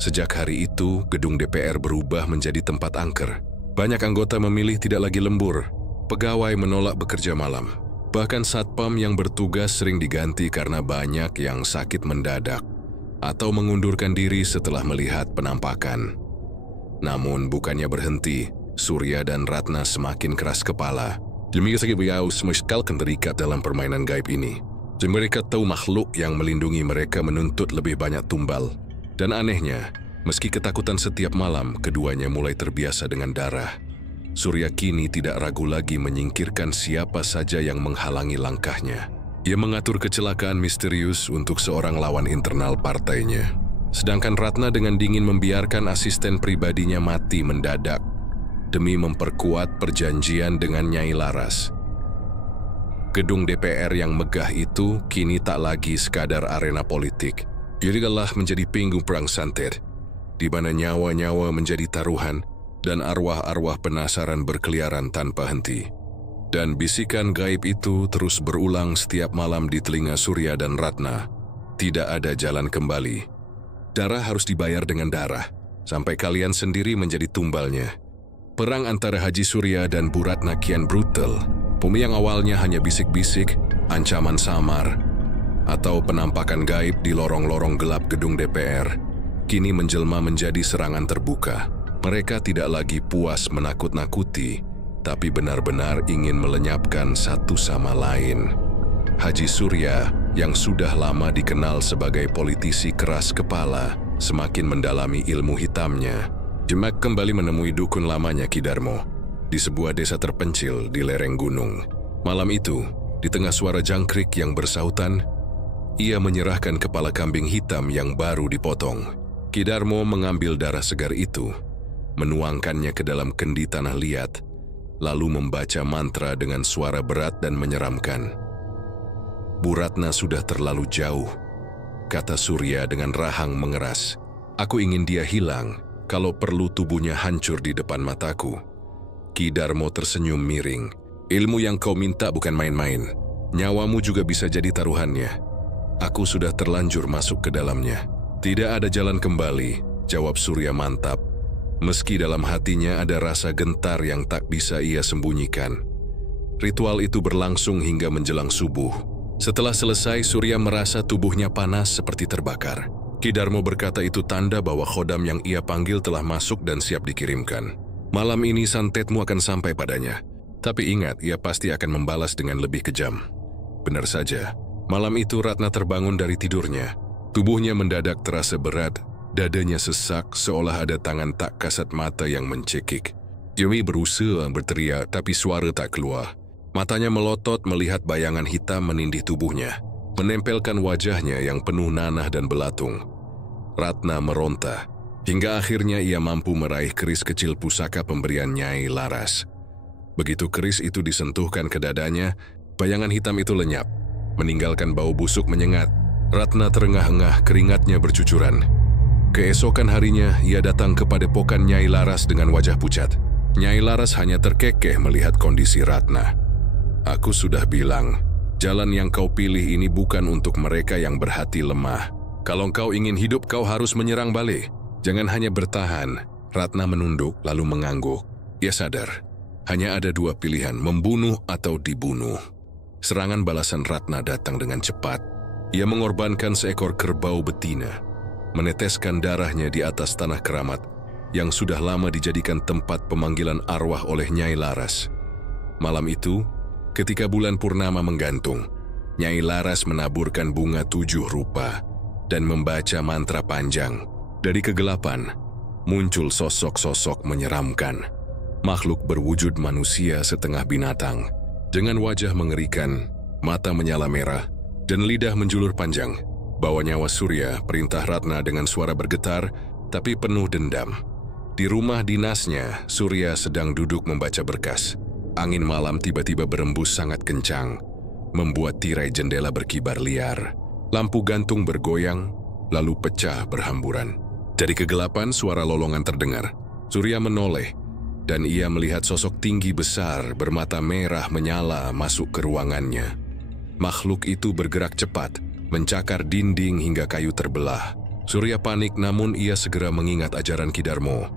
Sejak hari itu, gedung DPR berubah menjadi tempat angker. Banyak anggota memilih tidak lagi lembur. Pegawai menolak bekerja malam. Bahkan satpam yang bertugas sering diganti karena banyak yang sakit mendadak atau mengundurkan diri setelah melihat penampakan. Namun bukannya berhenti, Surya dan Ratna semakin keras kepala. Demi beliau semiskalkan terikat dalam permainan gaib ini. Mereka tahu makhluk yang melindungi mereka menuntut lebih banyak tumbal. Dan anehnya, meski ketakutan setiap malam, keduanya mulai terbiasa dengan darah. Surya kini tidak ragu lagi menyingkirkan siapa saja yang menghalangi langkahnya. Ia mengatur kecelakaan misterius untuk seorang lawan internal partainya. Sedangkan Ratna dengan dingin membiarkan asisten pribadinya mati mendadak demi memperkuat perjanjian dengan Nyai Laras. Gedung DPR yang megah itu kini tak lagi sekadar arena politik. Ia telah menjadi pinggung perang santet, di mana nyawa-nyawa menjadi taruhan dan arwah-arwah penasaran berkeliaran tanpa henti. Dan bisikan gaib itu terus berulang setiap malam di telinga Surya dan Ratna. Tidak ada jalan kembali. Darah harus dibayar dengan darah, sampai kalian sendiri menjadi tumbalnya. Perang antara Haji Surya dan Bu Ratna kian brutal. Bumi yang awalnya hanya bisik-bisik, ancaman samar, atau penampakan gaib di lorong-lorong gelap gedung DPR, kini menjelma menjadi serangan terbuka. Mereka tidak lagi puas menakut-nakuti, tapi benar-benar ingin melenyapkan satu sama lain. Haji Surya, yang sudah lama dikenal sebagai politisi keras kepala, semakin mendalami ilmu hitamnya. Jemak kembali menemui dukun lamanya Ki Darmo di sebuah desa terpencil di lereng gunung. Malam itu, di tengah suara jangkrik yang bersautan, ia menyerahkan kepala kambing hitam yang baru dipotong. Ki Darmo mengambil darah segar itu, menuangkannya ke dalam kendi tanah liat, lalu membaca mantra dengan suara berat dan menyeramkan. Bu Ratna sudah terlalu jauh, kata Surya dengan rahang mengeras. Aku ingin dia hilang, kalau perlu tubuhnya hancur di depan mataku. Ki Darmo tersenyum miring. Ilmu yang kau minta bukan main-main. Nyawamu juga bisa jadi taruhannya. Aku sudah terlanjur masuk ke dalamnya. Tidak ada jalan kembali, jawab Surya mantap. Meski dalam hatinya ada rasa gentar yang tak bisa ia sembunyikan. Ritual itu berlangsung hingga menjelang subuh. Setelah selesai, Surya merasa tubuhnya panas seperti terbakar. Ki Darmo berkata itu tanda bahwa khodam yang ia panggil telah masuk dan siap dikirimkan. Malam ini santetmu akan sampai padanya. Tapi ingat, ia pasti akan membalas dengan lebih kejam. Benar saja, malam itu Ratna terbangun dari tidurnya. Tubuhnya mendadak terasa berat. Dadanya sesak seolah ada tangan tak kasat mata yang mencekik. Yumi berusaha berteriak tapi suara tak keluar. Matanya melotot melihat bayangan hitam menindih tubuhnya, menempelkan wajahnya yang penuh nanah dan belatung. Ratna meronta, hingga akhirnya ia mampu meraih keris kecil pusaka pemberian Nyai Laras. Begitu keris itu disentuhkan ke dadanya, bayangan hitam itu lenyap, meninggalkan bau busuk menyengat. Ratna terengah-engah, keringatnya bercucuran. Keesokan harinya, ia datang ke padepokan Nyai Laras dengan wajah pucat. Nyai Laras hanya terkekeh melihat kondisi Ratna. Aku sudah bilang, jalan yang kau pilih ini bukan untuk mereka yang berhati lemah. Kalau kau ingin hidup, kau harus menyerang balik. Jangan hanya bertahan. Ratna menunduk lalu mengangguk. Ia sadar, hanya ada dua pilihan, membunuh atau dibunuh. Serangan balasan Ratna datang dengan cepat. Ia mengorbankan seekor kerbau betina, meneteskan darahnya di atas tanah keramat yang sudah lama dijadikan tempat pemanggilan arwah oleh Nyai Laras. Malam itu, ketika bulan purnama menggantung, Nyai Laras menaburkan bunga 7 rupa dan membaca mantra panjang. Dari kegelapan, muncul sosok-sosok menyeramkan. Makhluk berwujud manusia setengah binatang, dengan wajah mengerikan, mata menyala merah, dan lidah menjulur panjang. Bawa nyawa Surya, perintah Ratna dengan suara bergetar, tapi penuh dendam. Di rumah dinasnya, Surya sedang duduk membaca berkas. Angin malam tiba-tiba berembus sangat kencang, membuat tirai jendela berkibar liar. Lampu gantung bergoyang, lalu pecah berhamburan. Dari kegelapan, suara lolongan terdengar. Surya menoleh, dan ia melihat sosok tinggi besar bermata merah menyala masuk ke ruangannya. Makhluk itu bergerak cepat, mencakar dinding hingga kayu terbelah. Surya panik, namun ia segera mengingat ajaran Ki Darmo.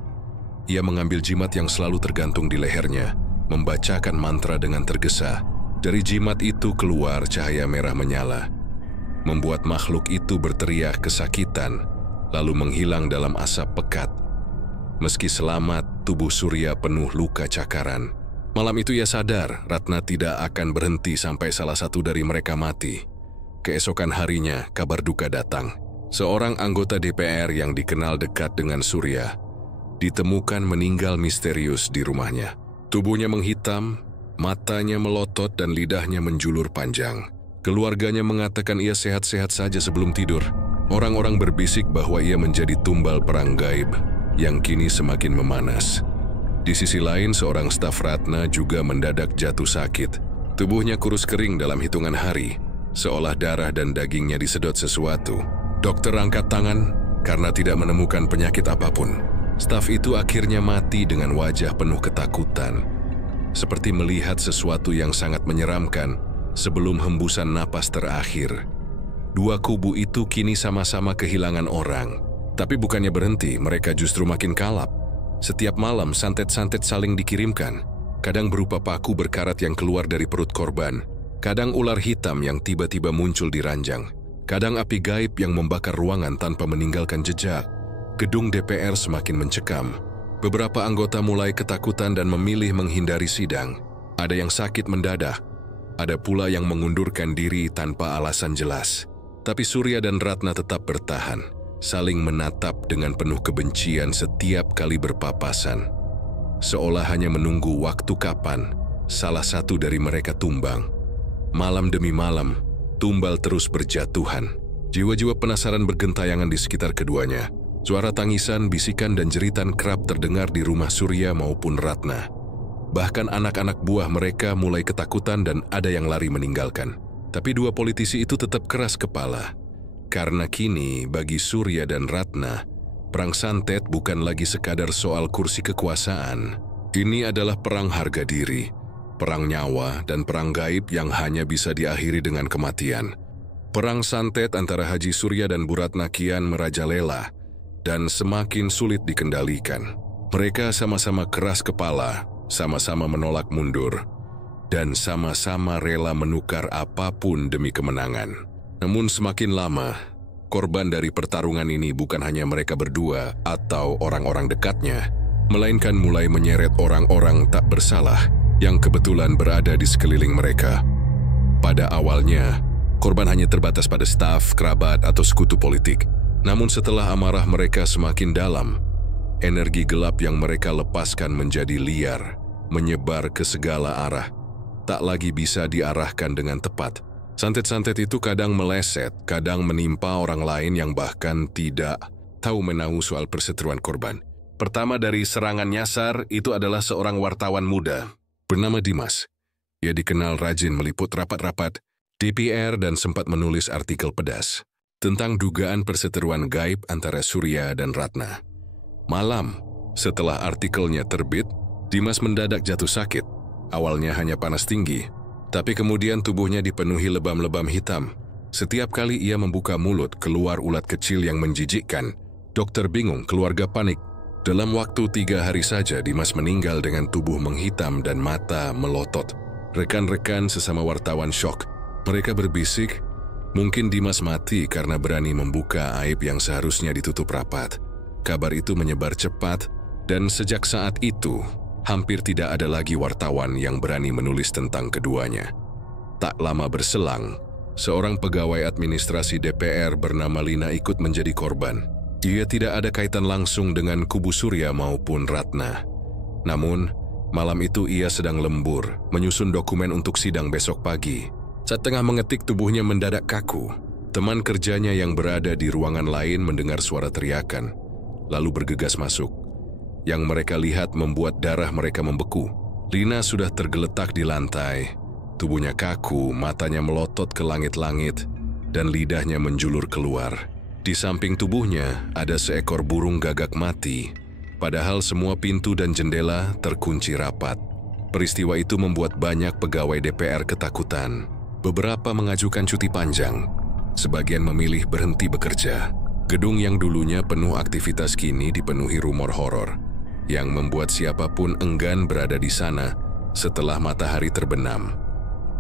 Ia mengambil jimat yang selalu tergantung di lehernya, membacakan mantra dengan tergesa. Dari jimat itu keluar cahaya merah menyala, membuat makhluk itu berteriak kesakitan, lalu menghilang dalam asap pekat. Meski selamat, tubuh Surya penuh luka cakaran. Malam itu ia sadar, Ratna tidak akan berhenti sampai salah satu dari mereka mati. Keesokan harinya, kabar duka datang. Seorang anggota DPR yang dikenal dekat dengan Surya ditemukan meninggal misterius di rumahnya. Tubuhnya menghitam, matanya melotot dan lidahnya menjulur panjang. Keluarganya mengatakan ia sehat-sehat saja sebelum tidur. Orang-orang berbisik bahwa ia menjadi tumbal perang gaib yang kini semakin memanas. Di sisi lain, seorang staf Ratna juga mendadak jatuh sakit. Tubuhnya kurus kering dalam hitungan hari, seolah darah dan dagingnya disedot sesuatu. Dokter angkat tangan karena tidak menemukan penyakit apapun. Staf itu akhirnya mati dengan wajah penuh ketakutan. seperti melihat sesuatu yang sangat menyeramkan sebelum hembusan napas terakhir. Dua kubu itu kini sama-sama kehilangan orang. Tapi bukannya berhenti, mereka justru makin kalap. Setiap malam santet-santet saling dikirimkan. Kadang berupa paku berkarat yang keluar dari perut korban. Kadang ular hitam yang tiba-tiba muncul di ranjang. Kadang api gaib yang membakar ruangan tanpa meninggalkan jejak. Gedung DPR semakin mencekam. Beberapa anggota mulai ketakutan dan memilih menghindari sidang. Ada yang sakit mendadak. Ada pula yang mengundurkan diri tanpa alasan jelas. Tapi Surya dan Ratna tetap bertahan, saling menatap dengan penuh kebencian setiap kali berpapasan. Seolah hanya menunggu waktu kapan salah satu dari mereka tumbang. Malam demi malam, tumbal terus berjatuhan. Jiwa-jiwa penasaran bergentayangan di sekitar keduanya. Suara tangisan, bisikan, dan jeritan kerap terdengar di rumah Surya maupun Ratna. Bahkan anak-anak buah mereka mulai ketakutan dan ada yang lari meninggalkan. Tapi dua politisi itu tetap keras kepala. Karena kini bagi Surya dan Ratna, perang santet bukan lagi sekadar soal kursi kekuasaan. Ini adalah perang harga diri, perang nyawa, dan perang gaib yang hanya bisa diakhiri dengan kematian. Perang santet antara Haji Surya dan Bu Ratna kian merajalela dan semakin sulit dikendalikan. Mereka sama-sama keras kepala, sama-sama menolak mundur, dan sama-sama rela menukar apapun demi kemenangan. Namun semakin lama, korban dari pertarungan ini bukan hanya mereka berdua atau orang-orang dekatnya, melainkan mulai menyeret orang-orang tak bersalah yang kebetulan berada di sekeliling mereka. Pada awalnya, korban hanya terbatas pada staf, kerabat, atau sekutu politik. Namun setelah amarah mereka semakin dalam, energi gelap yang mereka lepaskan menjadi liar, menyebar ke segala arah, tak lagi bisa diarahkan dengan tepat. Santet-santet itu kadang meleset, kadang menimpa orang lain yang bahkan tidak tahu menahu soal perseteruan korban. Pertama dari serangan nyasar itu adalah seorang wartawan muda bernama Dimas. Ia dikenal rajin meliput rapat-rapat DPR dan sempat menulis artikel pedas tentang dugaan perseteruan gaib antara Surya dan Ratna. Malam, setelah artikelnya terbit, Dimas mendadak jatuh sakit. Awalnya hanya panas tinggi, tapi kemudian tubuhnya dipenuhi lebam-lebam hitam. Setiap kali ia membuka mulut, keluar ulat kecil yang menjijikkan. Dokter bingung, keluarga panik. Dalam waktu 3 hari saja, Dimas meninggal dengan tubuh menghitam dan mata melotot. Rekan-rekan sesama wartawan syok. Mereka berbisik, mungkin Dimas mati karena berani membuka aib yang seharusnya ditutup rapat. Kabar itu menyebar cepat, dan sejak saat itu, hampir tidak ada lagi wartawan yang berani menulis tentang keduanya. Tak lama berselang, seorang pegawai administrasi DPR bernama Lina ikut menjadi korban. Ia tidak ada kaitan langsung dengan kubu Surya maupun Ratna. Namun, malam itu ia sedang lembur, menyusun dokumen untuk sidang besok pagi. Saat tengah mengetik, tubuhnya mendadak kaku. Teman kerjanya yang berada di ruangan lain mendengar suara teriakan, lalu bergegas masuk. Yang mereka lihat membuat darah mereka membeku. Lina sudah tergeletak di lantai. Tubuhnya kaku, matanya melotot ke langit-langit, dan lidahnya menjulur keluar. Di samping tubuhnya ada seekor burung gagak mati, padahal semua pintu dan jendela terkunci rapat. Peristiwa itu membuat banyak pegawai DPR ketakutan. Beberapa mengajukan cuti panjang, sebagian memilih berhenti bekerja. Gedung yang dulunya penuh aktivitas kini dipenuhi rumor horor, yang membuat siapapun enggan berada di sana setelah matahari terbenam.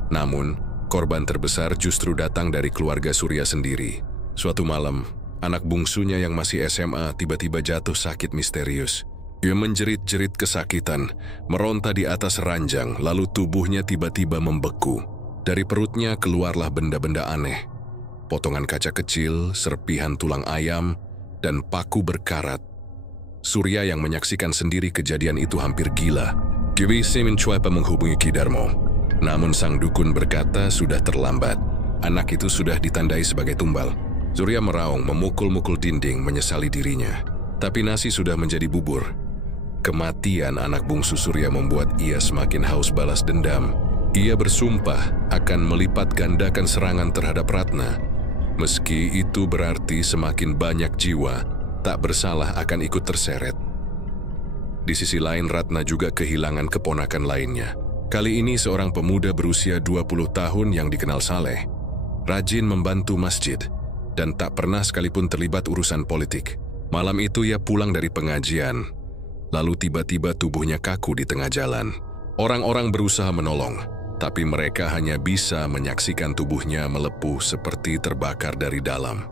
Namun, korban terbesar justru datang dari keluarga Surya sendiri. Suatu malam, anak bungsunya yang masih SMA tiba-tiba jatuh sakit misterius. Ia menjerit-jerit kesakitan, meronta di atas ranjang, lalu tubuhnya tiba-tiba membeku. Dari perutnya keluarlah benda-benda aneh. Potongan kaca kecil, serpihan tulang ayam, dan paku berkarat. Surya yang menyaksikan sendiri kejadian itu hampir gila. Givisi mencoba menghubungi Ki Darmo. Namun sang dukun berkata sudah terlambat. Anak itu sudah ditandai sebagai tumbal. Surya meraung, memukul-mukul dinding, menyesali dirinya. Tapi nasi sudah menjadi bubur. Kematian anak bungsu Surya membuat ia semakin haus balas dendam. Ia bersumpah akan melipat gandakan serangan terhadap Ratna. Meski itu berarti semakin banyak jiwa tak bersalah akan ikut terseret. Di sisi lain, Ratna juga kehilangan keponakan lainnya. Kali ini seorang pemuda berusia 20 tahun yang dikenal saleh, rajin membantu masjid, dan tak pernah sekalipun terlibat urusan politik. Malam itu ia pulang dari pengajian, lalu tiba-tiba tubuhnya kaku di tengah jalan. Orang-orang berusaha menolong, tapi mereka hanya bisa menyaksikan tubuhnya melepuh seperti terbakar dari dalam.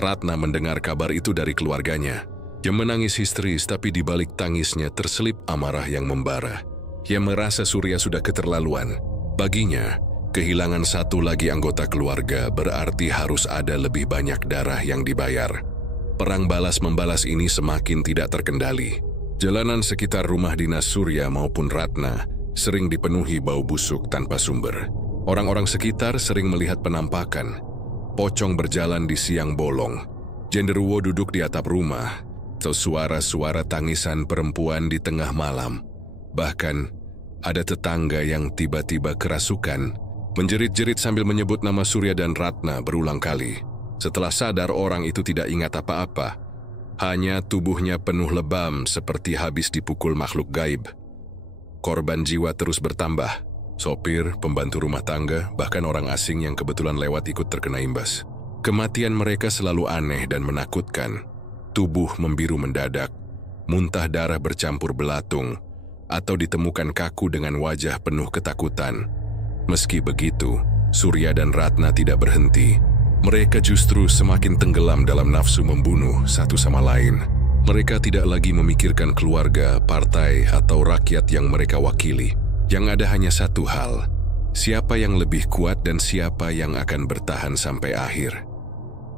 Ratna mendengar kabar itu dari keluarganya. Dia menangis histeris, tapi di balik tangisnya terselip amarah yang membara. Ia merasa Surya sudah keterlaluan. Baginya, kehilangan satu lagi anggota keluarga berarti harus ada lebih banyak darah yang dibayar. Perang balas-membalas ini semakin tidak terkendali. Jalanan sekitar rumah dinas Surya maupun Ratna sering dipenuhi bau busuk tanpa sumber. Orang-orang sekitar sering melihat penampakan. Pocong berjalan di siang bolong, genderuwo duduk di atap rumah, atau suara-suara tangisan perempuan di tengah malam. Bahkan, ada tetangga yang tiba-tiba kerasukan, menjerit-jerit sambil menyebut nama Surya dan Ratna berulang kali. Setelah sadar, orang itu tidak ingat apa-apa. Hanya tubuhnya penuh lebam seperti habis dipukul makhluk gaib. Korban jiwa terus bertambah. Sopir, pembantu rumah tangga, bahkan orang asing yang kebetulan lewat ikut terkena imbas. Kematian mereka selalu aneh dan menakutkan. Tubuh membiru mendadak, muntah darah bercampur belatung, atau ditemukan kaku dengan wajah penuh ketakutan. Meski begitu, Surya dan Ratna tidak berhenti. Mereka justru semakin tenggelam dalam nafsu membunuh satu sama lain. Mereka tidak lagi memikirkan keluarga, partai, atau rakyat yang mereka wakili. Yang ada hanya satu hal, siapa yang lebih kuat dan siapa yang akan bertahan sampai akhir.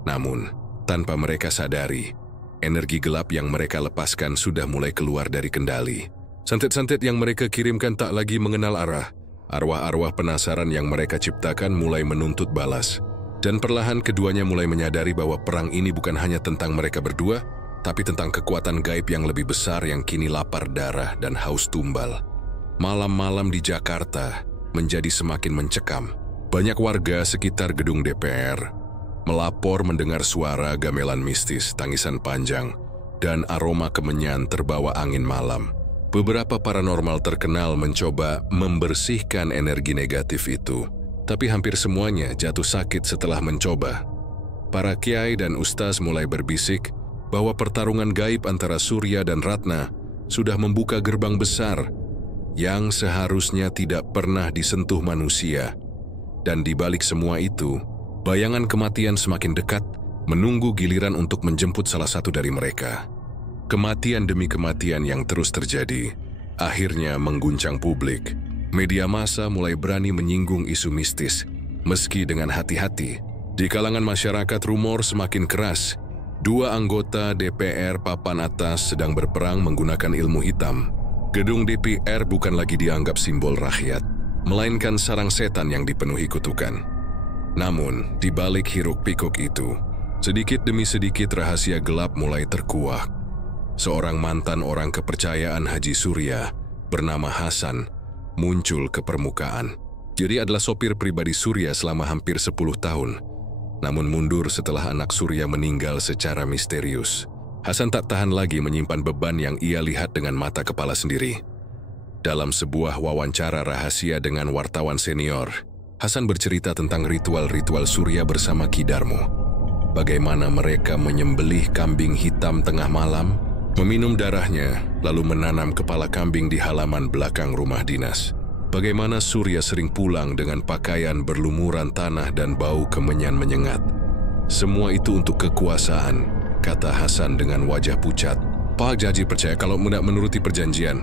Namun, tanpa mereka sadari, energi gelap yang mereka lepaskan sudah mulai keluar dari kendali. Santet-santet yang mereka kirimkan tak lagi mengenal arah. Arwah-arwah penasaran yang mereka ciptakan mulai menuntut balas. Dan perlahan keduanya mulai menyadari bahwa perang ini bukan hanya tentang mereka berdua, tapi tentang kekuatan gaib yang lebih besar yang kini lapar darah dan haus tumbal. Malam-malam di Jakarta menjadi semakin mencekam. Banyak warga sekitar gedung DPR melapor mendengar suara gamelan mistis, tangisan panjang, dan aroma kemenyan terbawa angin malam. Beberapa paranormal terkenal mencoba membersihkan energi negatif itu, tapi hampir semuanya jatuh sakit setelah mencoba. Para kiai dan ustaz mulai berbisik bahwa pertarungan gaib antara Surya dan Ratna sudah membuka gerbang besar yang seharusnya tidak pernah disentuh manusia. Dan di balik semua itu, bayangan kematian semakin dekat, menunggu giliran untuk menjemput salah satu dari mereka. Kematian demi kematian yang terus terjadi, akhirnya mengguncang publik. Media massa mulai berani menyinggung isu mistis, meski dengan hati-hati. Di kalangan masyarakat rumor semakin keras. Dua anggota DPR papan atas sedang berperang menggunakan ilmu hitam. Gedung DPR bukan lagi dianggap simbol rakyat, melainkan sarang setan yang dipenuhi kutukan. Namun, di balik hiruk-pikuk itu, sedikit demi sedikit rahasia gelap mulai terkuak. Seorang mantan orang kepercayaan Haji Surya, bernama Hasan, muncul ke permukaan. Jadi adalah sopir pribadi Surya selama hampir 10 tahun, namun mundur setelah anak Surya meninggal secara misterius. Hasan tak tahan lagi menyimpan beban yang ia lihat dengan mata kepala sendiri. Dalam sebuah wawancara rahasia dengan wartawan senior, Hasan bercerita tentang ritual-ritual Surya bersama Ki Darmo. Bagaimana mereka menyembelih kambing hitam tengah malam, meminum darahnya, lalu menanam kepala kambing di halaman belakang rumah dinas. Bagaimana Surya sering pulang dengan pakaian berlumuran tanah dan bau kemenyan menyengat. Semua itu untuk kekuasaan, kata Hasan dengan wajah pucat. Pak Jaji percaya kalau tidak menuruti perjanjian,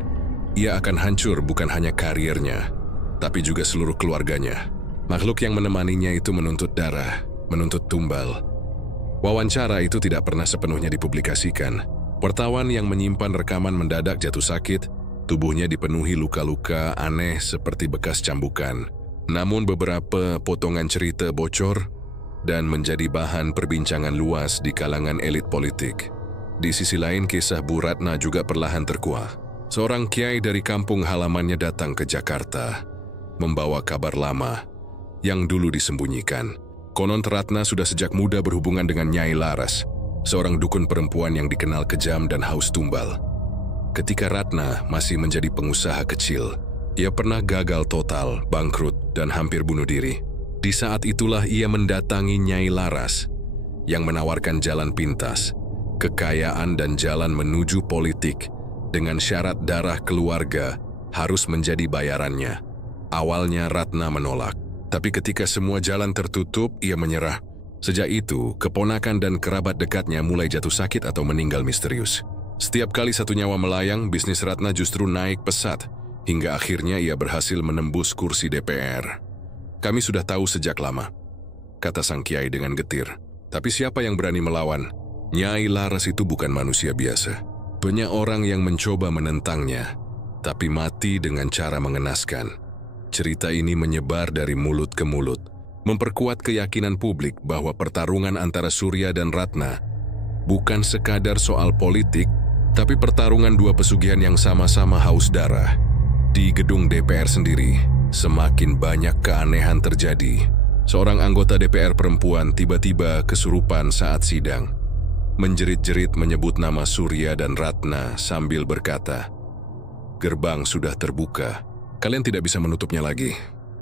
ia akan hancur bukan hanya karirnya, tapi juga seluruh keluarganya. Makhluk yang menemaninya itu menuntut darah, menuntut tumbal. Wawancara itu tidak pernah sepenuhnya dipublikasikan. Wartawan yang menyimpan rekaman mendadak jatuh sakit, tubuhnya dipenuhi luka-luka aneh seperti bekas cambukan. Namun beberapa potongan cerita bocor dan menjadi bahan perbincangan luas di kalangan elit politik. Di sisi lain, kisah Bu Ratna juga perlahan terkuak. Seorang kiai dari kampung halamannya datang ke Jakarta, membawa kabar lama yang dulu disembunyikan. Konon Ratna sudah sejak muda berhubungan dengan Nyai Laras, seorang dukun perempuan yang dikenal kejam dan haus tumbal. Ketika Ratna masih menjadi pengusaha kecil, Ia pernah gagal total, bangkrut, dan hampir bunuh diri. Di saat itulah ia mendatangi Nyai Laras yang menawarkan jalan pintas, kekayaan dan jalan menuju politik dengan syarat darah keluarga harus menjadi bayarannya. Awalnya Ratna menolak, tapi ketika semua jalan tertutup, ia menyerah. Sejak itu, keponakan dan kerabat dekatnya mulai jatuh sakit atau meninggal misterius. Setiap kali satu nyawa melayang, bisnis Ratna justru naik pesat, hingga akhirnya ia berhasil menembus kursi DPR. Kami sudah tahu sejak lama, kata sang kiai dengan getir. Tapi siapa yang berani melawan? Nyai Laras itu bukan manusia biasa. Banyak orang yang mencoba menentangnya, tapi mati dengan cara mengenaskan. Cerita ini menyebar dari mulut ke mulut, memperkuat keyakinan publik bahwa pertarungan antara Surya dan Ratna bukan sekadar soal politik, tapi pertarungan dua pesugihan yang sama-sama haus darah. Di gedung DPR sendiri, semakin banyak keanehan terjadi. Seorang anggota DPR perempuan tiba-tiba kesurupan saat sidang. Menjerit-jerit menyebut nama Surya dan Ratna sambil berkata, "Gerbang sudah terbuka. Kalian tidak bisa menutupnya lagi.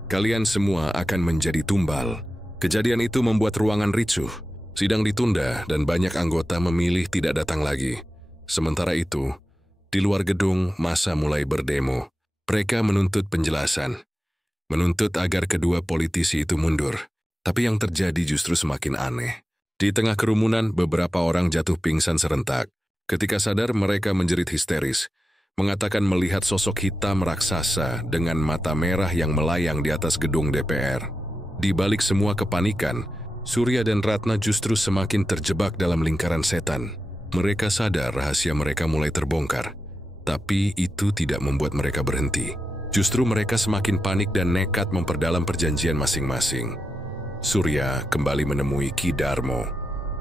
Kalian semua akan menjadi tumbal." Kejadian itu membuat ruangan ricuh. Sidang ditunda dan banyak anggota memilih tidak datang lagi. Sementara itu, di luar gedung massa mulai berdemo. Mereka menuntut penjelasan, menuntut agar kedua politisi itu mundur. Tapi yang terjadi justru semakin aneh. Di tengah kerumunan, beberapa orang jatuh pingsan serentak. Ketika sadar, mereka menjerit histeris, mengatakan melihat sosok hitam raksasa dengan mata merah yang melayang di atas gedung DPR. Di balik semua kepanikan, Surya dan Ratna justru semakin terjebak dalam lingkaran setan. Mereka sadar rahasia mereka mulai terbongkar. Tapi itu tidak membuat mereka berhenti. Justru mereka semakin panik dan nekat memperdalam perjanjian masing-masing. Surya kembali menemui Ki Darmo.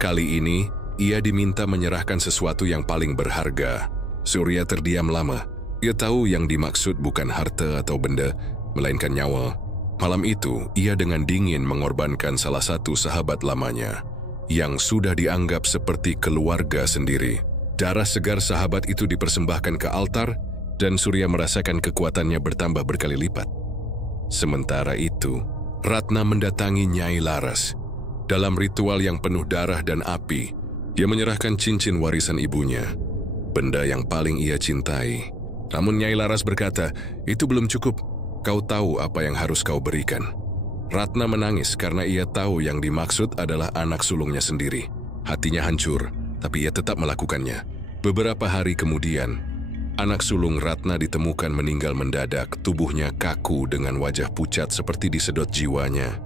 Kali ini, ia diminta menyerahkan sesuatu yang paling berharga. Surya terdiam lama. Ia tahu yang dimaksud bukan harta atau benda, melainkan nyawa. Malam itu, ia dengan dingin mengorbankan salah satu sahabat lamanya, yang sudah dianggap seperti keluarga sendiri. Darah segar sahabat itu dipersembahkan ke altar, dan Surya merasakan kekuatannya bertambah berkali lipat. Sementara itu, Ratna mendatangi Nyai Laras. Dalam ritual yang penuh darah dan api, ia menyerahkan cincin warisan ibunya, benda yang paling ia cintai. Namun Nyai Laras berkata, "Itu belum cukup. Kau tahu apa yang harus kau berikan." Ratna menangis karena ia tahu yang dimaksud adalah anak sulungnya sendiri. Hatinya hancur, tapi ia tetap melakukannya. Beberapa hari kemudian, anak sulung Ratna ditemukan meninggal mendadak, tubuhnya kaku dengan wajah pucat seperti disedot jiwanya.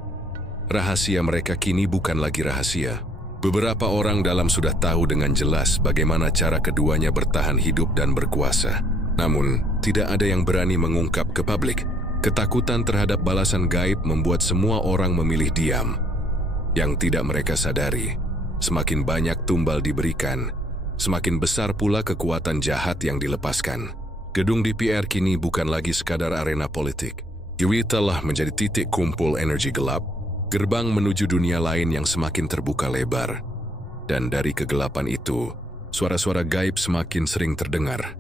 Rahasia mereka kini bukan lagi rahasia. Beberapa orang dalam sudah tahu dengan jelas bagaimana cara keduanya bertahan hidup dan berkuasa. Namun, tidak ada yang berani mengungkap ke publik. Ketakutan terhadap balasan gaib membuat semua orang memilih diam. Yang tidak mereka sadari, semakin banyak tumbal diberikan, semakin besar pula kekuatan jahat yang dilepaskan. Gedung DPR kini bukan lagi sekadar arena politik. Ini telah menjadi titik kumpul energi gelap, gerbang menuju dunia lain yang semakin terbuka lebar. Dan dari kegelapan itu, suara-suara gaib semakin sering terdengar.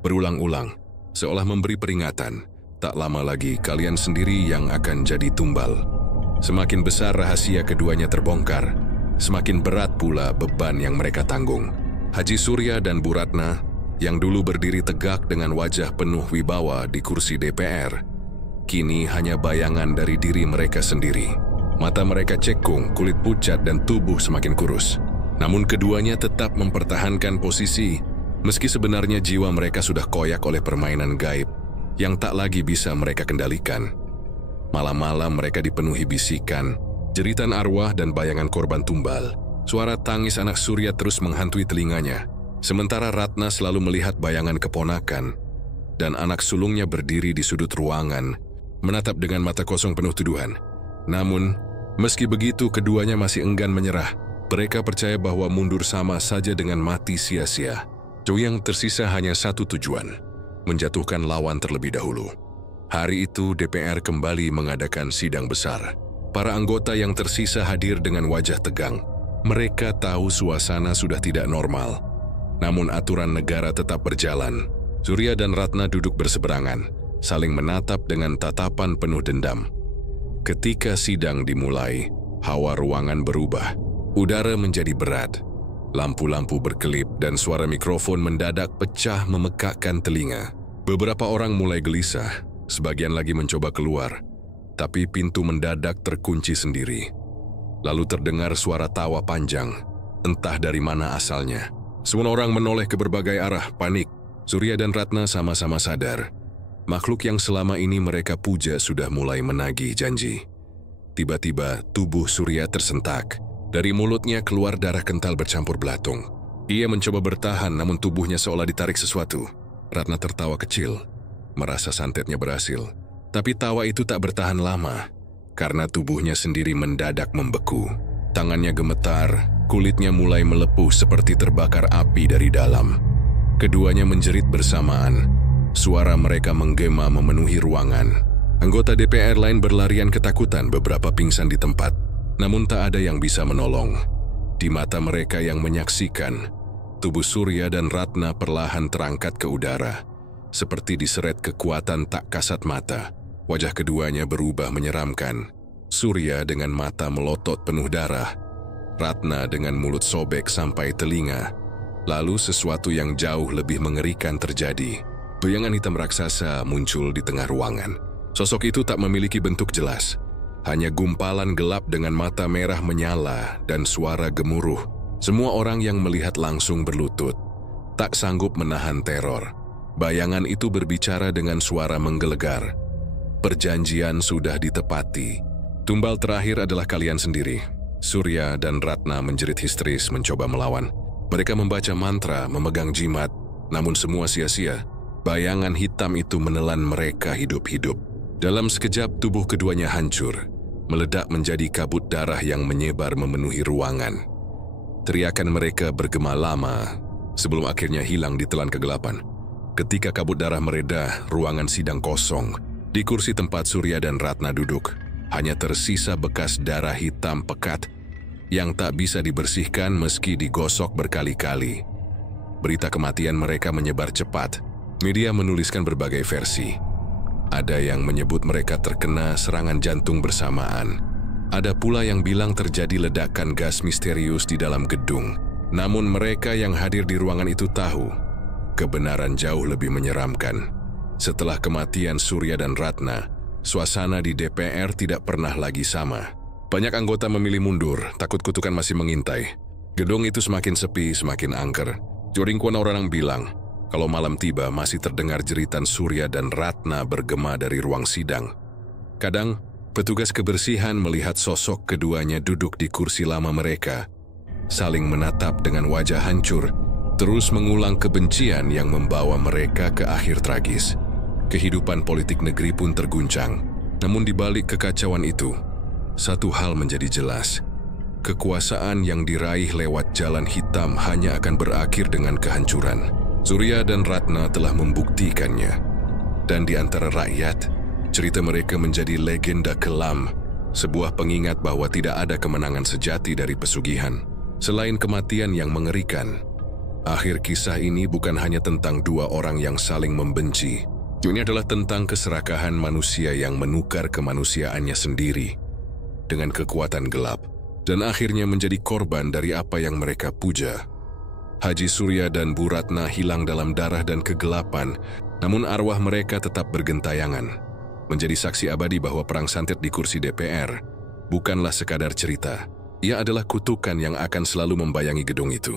Berulang-ulang, seolah memberi peringatan, tak lama lagi kalian sendiri yang akan jadi tumbal. Semakin besar rahasia keduanya terbongkar, semakin berat pula beban yang mereka tanggung. Haji Surya dan Bu Ratna, yang dulu berdiri tegak dengan wajah penuh wibawa di kursi DPR, kini hanya bayangan dari diri mereka sendiri. Mata mereka cekung, kulit pucat dan tubuh semakin kurus. Namun keduanya tetap mempertahankan posisi, meski sebenarnya jiwa mereka sudah koyak oleh permainan gaib yang tak lagi bisa mereka kendalikan. Malam-malam mereka dipenuhi bisikan, jeritan arwah dan bayangan korban tumbal. Suara tangis anak Surya terus menghantui telinganya, sementara Ratna selalu melihat bayangan keponakan, dan anak sulungnya berdiri di sudut ruangan, menatap dengan mata kosong penuh tuduhan. Namun, meski begitu keduanya masih enggan menyerah. Mereka percaya bahwa mundur sama saja dengan mati sia-sia. Yang tersisa hanya satu tujuan, menjatuhkan lawan terlebih dahulu. Hari itu DPR kembali mengadakan sidang besar. Para anggota yang tersisa hadir dengan wajah tegang. Mereka tahu suasana sudah tidak normal. Namun aturan negara tetap berjalan. Surya dan Ratna duduk berseberangan, saling menatap dengan tatapan penuh dendam. Ketika sidang dimulai, hawa ruangan berubah. Udara menjadi berat. Lampu-lampu berkelip dan suara mikrofon mendadak pecah memekakkan telinga. Beberapa orang mulai gelisah, sebagian lagi mencoba keluar, tapi pintu mendadak terkunci sendiri. Lalu terdengar suara tawa panjang, entah dari mana asalnya. Semua orang menoleh ke berbagai arah, panik. Surya dan Ratna sama-sama sadar. Makhluk yang selama ini mereka puja sudah mulai menagih janji. Tiba-tiba tubuh Surya tersentak. Dari mulutnya keluar darah kental bercampur belatung. Ia mencoba bertahan namun tubuhnya seolah ditarik sesuatu. Ratna tertawa kecil, merasa santetnya berhasil. Tapi tawa itu tak bertahan lama, karena tubuhnya sendiri mendadak membeku. Tangannya gemetar, kulitnya mulai melepuh seperti terbakar api dari dalam. Keduanya menjerit bersamaan. Suara mereka menggema memenuhi ruangan. Anggota DPR lain berlarian ketakutan, beberapa pingsan di tempat. Namun tak ada yang bisa menolong. Di mata mereka yang menyaksikan, tubuh Surya dan Ratna perlahan terangkat ke udara. Seperti diseret kekuatan tak kasat mata. Wajah keduanya berubah menyeramkan. Surya dengan mata melotot penuh darah. Ratna dengan mulut sobek sampai telinga. Lalu sesuatu yang jauh lebih mengerikan terjadi. Bayangan hitam raksasa muncul di tengah ruangan. Sosok itu tak memiliki bentuk jelas. Hanya gumpalan gelap dengan mata merah menyala dan suara gemuruh. Semua orang yang melihat langsung berlutut. Tak sanggup menahan teror. Bayangan itu berbicara dengan suara menggelegar. Perjanjian sudah ditepati. Tumbal terakhir adalah kalian sendiri. Surya dan Ratna menjerit histeris mencoba melawan. Mereka membaca mantra, memegang jimat. Namun semua sia-sia. Bayangan hitam itu menelan mereka hidup-hidup. Dalam sekejap tubuh keduanya hancur, meledak menjadi kabut darah yang menyebar memenuhi ruangan. Teriakan mereka bergema lama, sebelum akhirnya hilang ditelan kegelapan. Ketika kabut darah mereda, ruangan sidang kosong. Di kursi tempat Surya dan Ratna duduk, hanya tersisa bekas darah hitam pekat yang tak bisa dibersihkan meski digosok berkali-kali. Berita kematian mereka menyebar cepat. Media menuliskan berbagai versi. Ada yang menyebut mereka terkena serangan jantung bersamaan. Ada pula yang bilang terjadi ledakan gas misterius di dalam gedung. Namun mereka yang hadir di ruangan itu tahu, kebenaran jauh lebih menyeramkan. Setelah kematian Surya dan Ratna, suasana di DPR tidak pernah lagi sama. Banyak anggota memilih mundur, takut kutukan masih mengintai. Gedung itu semakin sepi, semakin angker. Joringkuan orang bilang, kalau malam tiba masih terdengar jeritan Surya dan Ratna bergema dari ruang sidang. Kadang, petugas kebersihan melihat sosok keduanya duduk di kursi lama mereka, saling menatap dengan wajah hancur, terus mengulang kebencian yang membawa mereka ke akhir tragis. Kehidupan politik negeri pun terguncang. Namun di balik kekacauan itu, satu hal menjadi jelas. Kekuasaan yang diraih lewat jalan hitam hanya akan berakhir dengan kehancuran. Surya dan Ratna telah membuktikannya. Dan di antara rakyat, cerita mereka menjadi legenda kelam, sebuah pengingat bahwa tidak ada kemenangan sejati dari pesugihan. Selain kematian yang mengerikan, akhir kisah ini bukan hanya tentang dua orang yang saling membenci. Ini adalah tentang keserakahan manusia yang menukar kemanusiaannya sendiri dengan kekuatan gelap, dan akhirnya menjadi korban dari apa yang mereka puja. Haji Surya dan Bu Ratna hilang dalam darah dan kegelapan, namun arwah mereka tetap bergentayangan, menjadi saksi abadi bahwa perang santet di kursi DPR bukanlah sekadar cerita. Ia adalah kutukan yang akan selalu membayangi gedung itu.